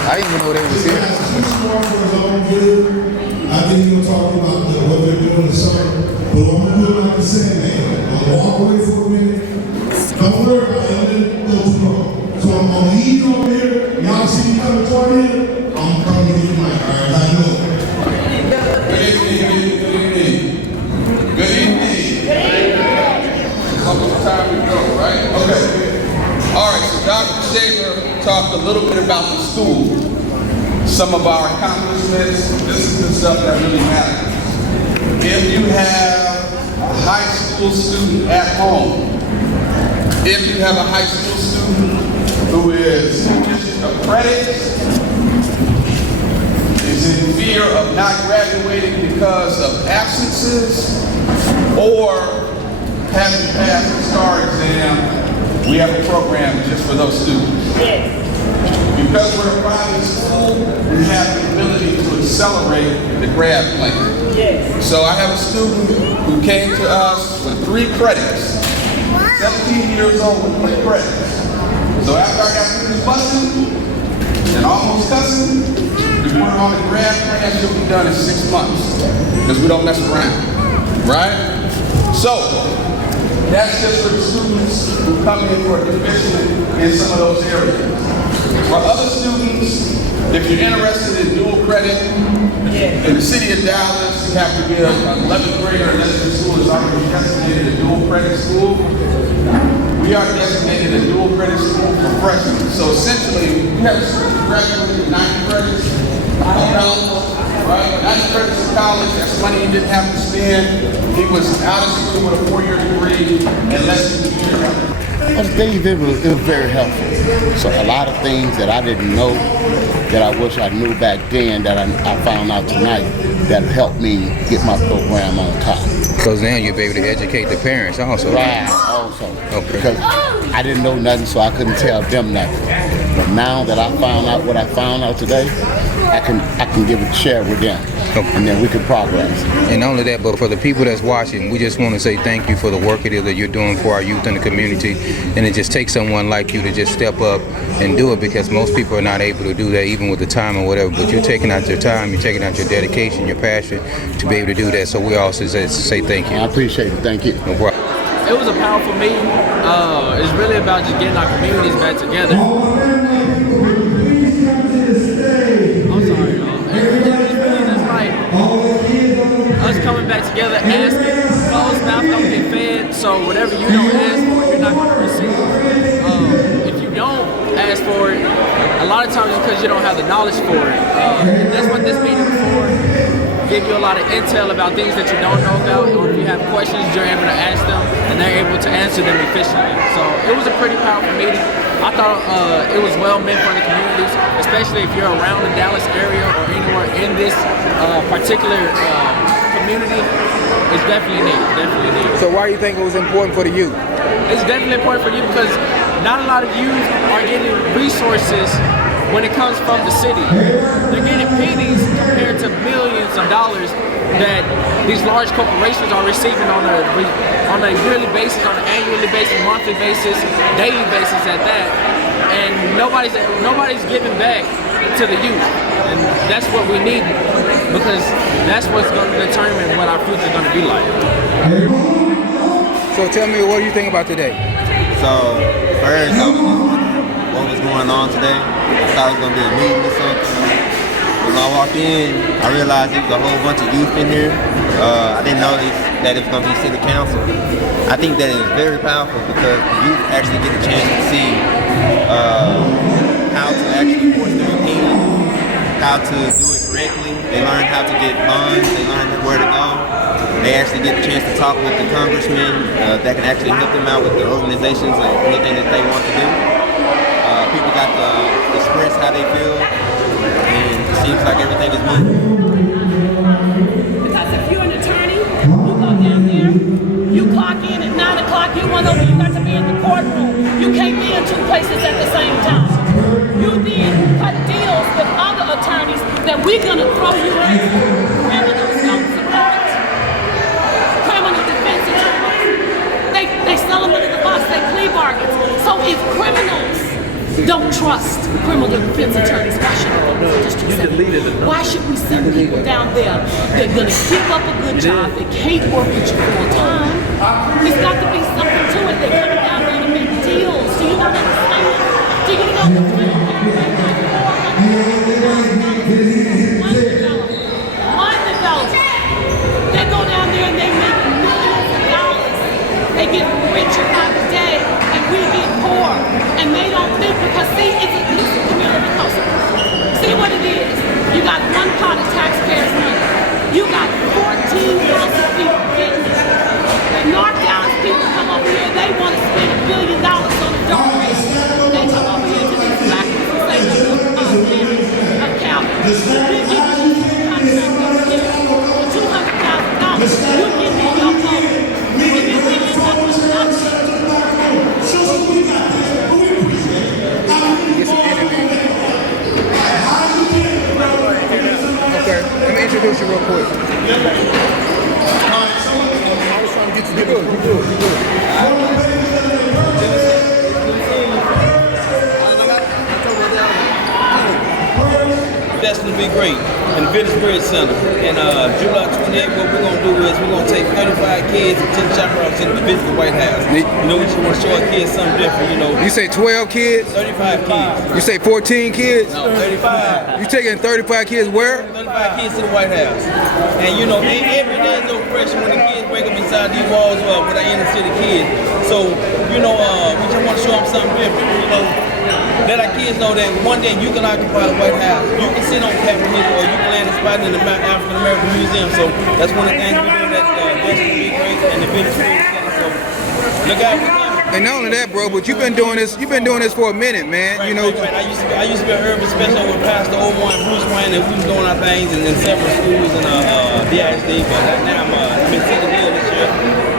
I didn't even know they was here. I didn't even talk about what they're doing in the summer, but I'm gonna do it like the Sandman. I'm gonna walk away for a minute. he's over here, y'all see me coming toward him, I'm coming to get my eyes. I know. Good evening. How much time we go, right? Okay. All right, so Dr. Shaver talked a little bit about the school. Some of our accomplishments, this is the stuff that really matters. If you have a high school student at home, if you have a high school student who is deficient of credit, is in fear of not graduating because of absences, or hasn't passed the STAR exam, we have a program just for those students. Because we're a private school, we have the ability to accelerate the grad plan. So I have a student who came to us with 3 credits, 17 years old with 3 credits. So after I got finished busting and almost cussing, we put her on the grad plan. She'll be done in 6 months because we don't mess around, right? So that's just for the students who come in who are deficient in some of those areas. For other students, if you're interested in dual credit, in the city of Dallas, you have to be an 11th grader unless your school is already designated a dual credit school. We are designated a dual credit school for freshmen. So essentially, we have a student who graduated with 90 credits, right? 90 credits in college, that's money he didn't have to spend. He was out of school with a 4-year degree in less than 2 years. Well, Dave, it was very helpful. So a lot of things that I didn't know that I wish I knew back then that I found out tonight that helped me get my program on top. Because now you'll be able to educate the parents also. Right, also. Okay. Because I didn't know nothing, so I couldn't tell them nothing. But now that I found out what I found out today, I can give it share with them. And then we can progress. And not only that, but for the people that's watching, we just want to say thank you for the work it is that you're doing for our youth in the community. And it just takes someone like you to just step up and do it, because most people are not able to do that even with the time or whatever. But you're taking out your time, you're taking out your dedication, your passion to be able to do that. So we also say thank you. I appreciate it. Thank you. No problem. It was a powerful meeting. It's really about just getting our communities back together. Us coming back together, asking, closed mouth don't get fed, so whatever you don't ask for, you're not going to receive. If you don't ask for it, a lot of times it's because you don't have the knowledge for it. That's what this meeting is for. Give you a lot of intel about things that you don't know about, or if you have questions, you're able to ask them, and they're able to answer them efficiently. So it was a pretty powerful meeting. I thought it was well meant for the communities, especially if you're around the Dallas area or anywhere in this particular community. It's definitely needed, So why do you think it was important for the youth? It's definitely important for you because not a lot of youth are getting resources when it comes from the city. They're getting pennies compared to millions of dollars that these large corporations are receiving on a yearly basis, on an annually basis, monthly basis, daily basis at that. And nobody's giving back to the youth. And that's what we need, because that's what's going to determine what our future is going to be like. So tell me, what do you think about today? So first, I was just wondering what was going on today. I thought it was going to be a meeting or something. When I walked in, I realized there was a whole bunch of youth in here. I didn't know that it was going to be city council. I think that it was very powerful because youth actually get a chance to see how to actually voice their opinion, how to do it correctly. They learn how to get bonds. They learn where to go. They actually get the chance to talk with the congressmen that can actually help them out with their organizations and anything that they want to do. People got to express how they feel, and it seems like everything is moving. Because if you're an attorney, you go down there, you clock in at 9 o'clock, you got to be in the courtroom. You can't be in 2 places at the same time. You then cut deals with other attorneys that we're going to throw you in. Criminals don't support criminal defense attorneys. They sell them under the box, they plea bargains. So if criminals don't trust criminal defense attorneys, why should we go to the district center? Why should we send people down there? They're going to keep up a good job. They can't work with you full time. There's got to be something to it. They're coming down there to make deals. Do you not understand? Do you know the one developer, they go down there and they make millions of dollars. They get richer by the day, and we get poor. And they don't think, because see, it's a community cost. See what it is. You got one pot of taxpayers' money. You got 14,000 people getting it. The North Dallas people come over here, they want to spend $1 billion on a donation. They come over here to these black people and say, of Calvin. We give you $200,000. You give me your vote. We give you Okay, let me introduce you real quick. I was trying to get you good. You good. Destined to be great in the Village Bridge Center. And July 28th, what we're going to do is we're going to take 35 kids and 10 chaperones in to visit the White House. You know, we just want to show our kids something different, you know. You say 12 kids? 35 kids. You say 14 kids? No, 35. You taking 35 kids where? 35 kids to the White House. And you know, every day is no pressure when the kids break up inside these walls with our inner city kids. So, you know, we just want to show them something different, you know. Let our kids know that one day you can occupy the White House. You can sit on Capitol Hill, or you can land a spot in the African American Museum. So that's one of the things we're doing at Destined to Be Great and the Village Bridge Center. So look out for them. And not only that, bro, but you've been doing this for a minute, man. Right, you know. Right. I used to be an urban special with Pastor Omar and Bruce Wayne, and we was doing our things in several schools in DISD, but now I'm in City Hill this year.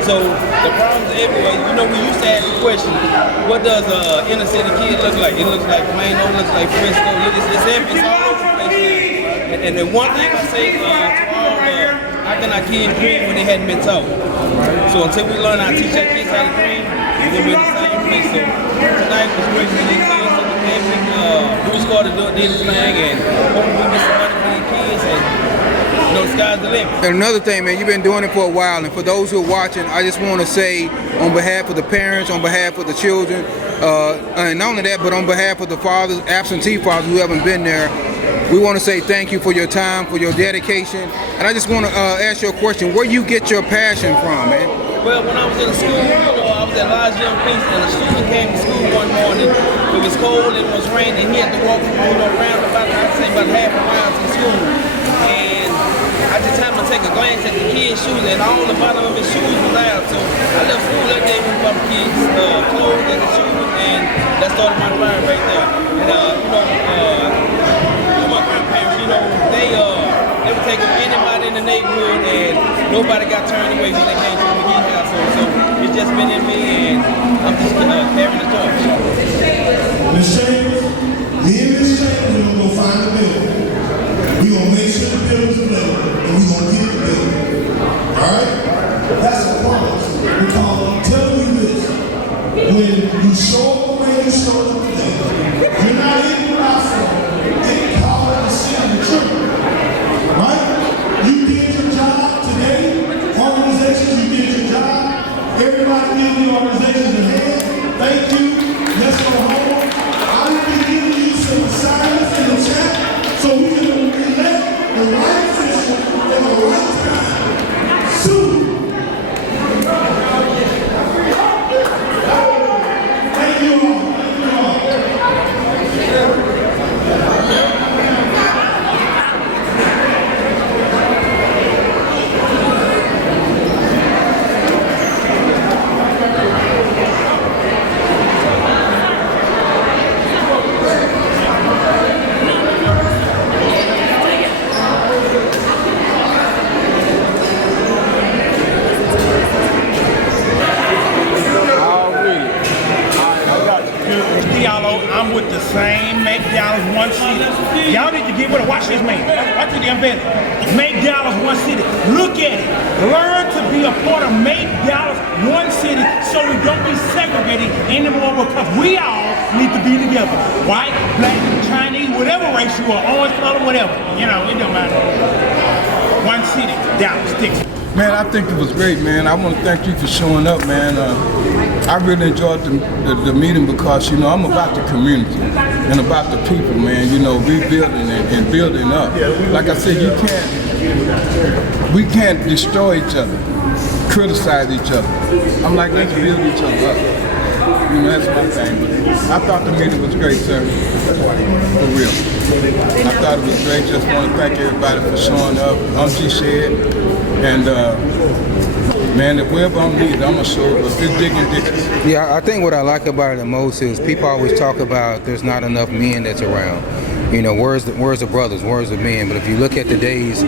So the problems are everywhere. You know, we used to ask the question, what does inner city kid look like? It looks like Plano, it looks like Frisco, it's all over the place. And the one thing I say to all, how can our kids dream when they hadn't been taught? So until we learn how to teach our kids how to dream, we're going to be in the same place. So tonight was great for these kids. Bruce Carter did his thing, and hopefully we get some money for these kids, and you know, sky's the limit. And another thing, man, you've been doing it for a while, and for those who are watching, I just want to say, on behalf of the parents, on behalf of the children, and not only that, but on behalf of the fathers, absentee fathers who haven't been there, we want to say thank you for your time, for your dedication. And I just want to ask you a question: where you get your passion from, man? Well, when I was in school, you know, I was at Lodge Young Peace, and a student came to school one morning. It was cold, it was raining, and he had to walk, around about half a mile to school. And I just happened to take a glance at the kid's shoes, and all the bottom of his shoes was out. So I left school that day with my kids' clothes and the shoes, and that started my drive right there. And my grandparents, they were taking anybody in the neighborhood, and nobody got turned away when they came to the McGee household. So it's just been in me, and I'm just carrying the torch. Ms. Chambers, me and Ms. Chambers, we're going to go find the building. We're going to make sure the building's available, and we're going to get the building. All right? That's a promise. Because I'm telling you this, when you show up the way you showed up today, you're not in the hospital, they call it the sin of the truth. Right? You did your job today. Organizations, you did your job. Everybody give the organizations a hand. Thank you. Let's go home. I will be giving you some assignments in the chat so we can elect the right official at the right time. Soon. Thank you all. I'm with the same Make Dallas One City. Y'all need to get with it. Watch this, man. Watch this, young man. Make Dallas One City. Look at it. Learn to be a part of Make Dallas One City so we don't be segregated anymore, because we all need to be together. White, black, Chinese, whatever race you are, orange color, whatever. You know, it don't matter. One City, Dallas, Texas. Man, I think it was great, man. I want to thank you for showing up, man. I really enjoyed the meeting because, you know, I'm about the community and about the people, man, you know, rebuilding and building up. Like I said, we can't destroy each other, criticize each other. I'm like, let's build each other up. You know, that's my thing. But I thought the meeting was great, sir. For real. I thought it was great. Just want to thank everybody for showing up. I'm G-Shed. And, man, if wherever I'm needed, I'm going to show up. It's digging ditches. Yeah, I think what I like about it the most is people always talk about there's not enough men that's around. You know, where's the brothers, where's the men? But if you look at today's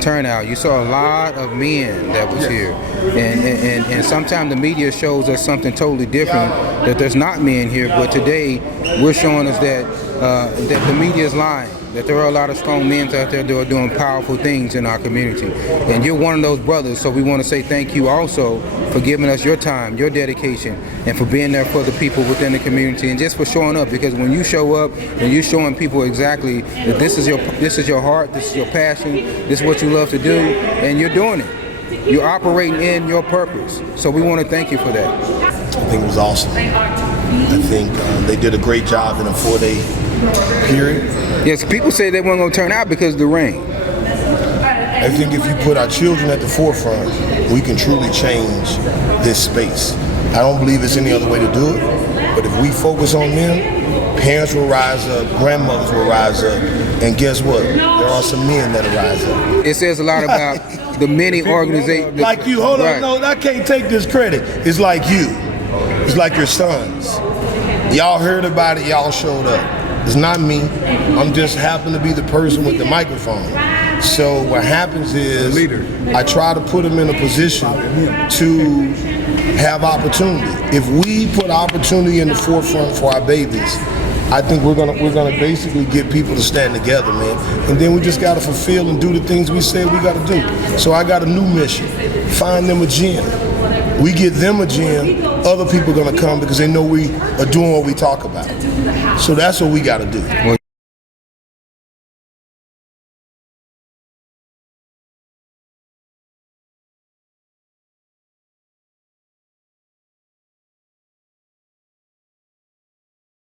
turnout, you saw a lot of men that was here. And sometimes the media shows us something totally different, that there's not men here. But today, we're showing us that the media is lying, that there are a lot of strong men out there that are doing powerful things in our community. And you're one of those brothers, so we want to say thank you also for giving us your time, your dedication, and for being there for the people within the community, and just for showing up. Because when you show up and you're showing people exactly that this is your heart, this is your passion, this is what you love to do, and you're doing it. You're operating in your purpose. So we want to thank you for that. I think it was awesome. I think they did a great job in a 4-day period. Yes, people say they weren't going to turn out because of the rain. I think if you put our children at the forefront, we can truly change this space. I don't believe it's any other way to do it, but if we focus on them, parents will rise up, grandmothers will rise up, and guess what? There are some men that'll rise up. It says a lot about the many organizations. Like you, hold on, no, I can't take this credit. It's like you. It's like your sons. Y'all heard about it, y'all showed up. It's not me. I'm just happen to be the person with the microphone. So what happens is I try to put them in a position to have opportunity. If we put opportunity in the forefront for our babies, I think we're gonna basically get people to stand together, man. And then we just gotta fulfill and do the things we say we gotta do. So I got a new mission. Find them a gym. We get them a gym, other people are gonna come because they know we are doing what we talk about. So that's what we gotta do.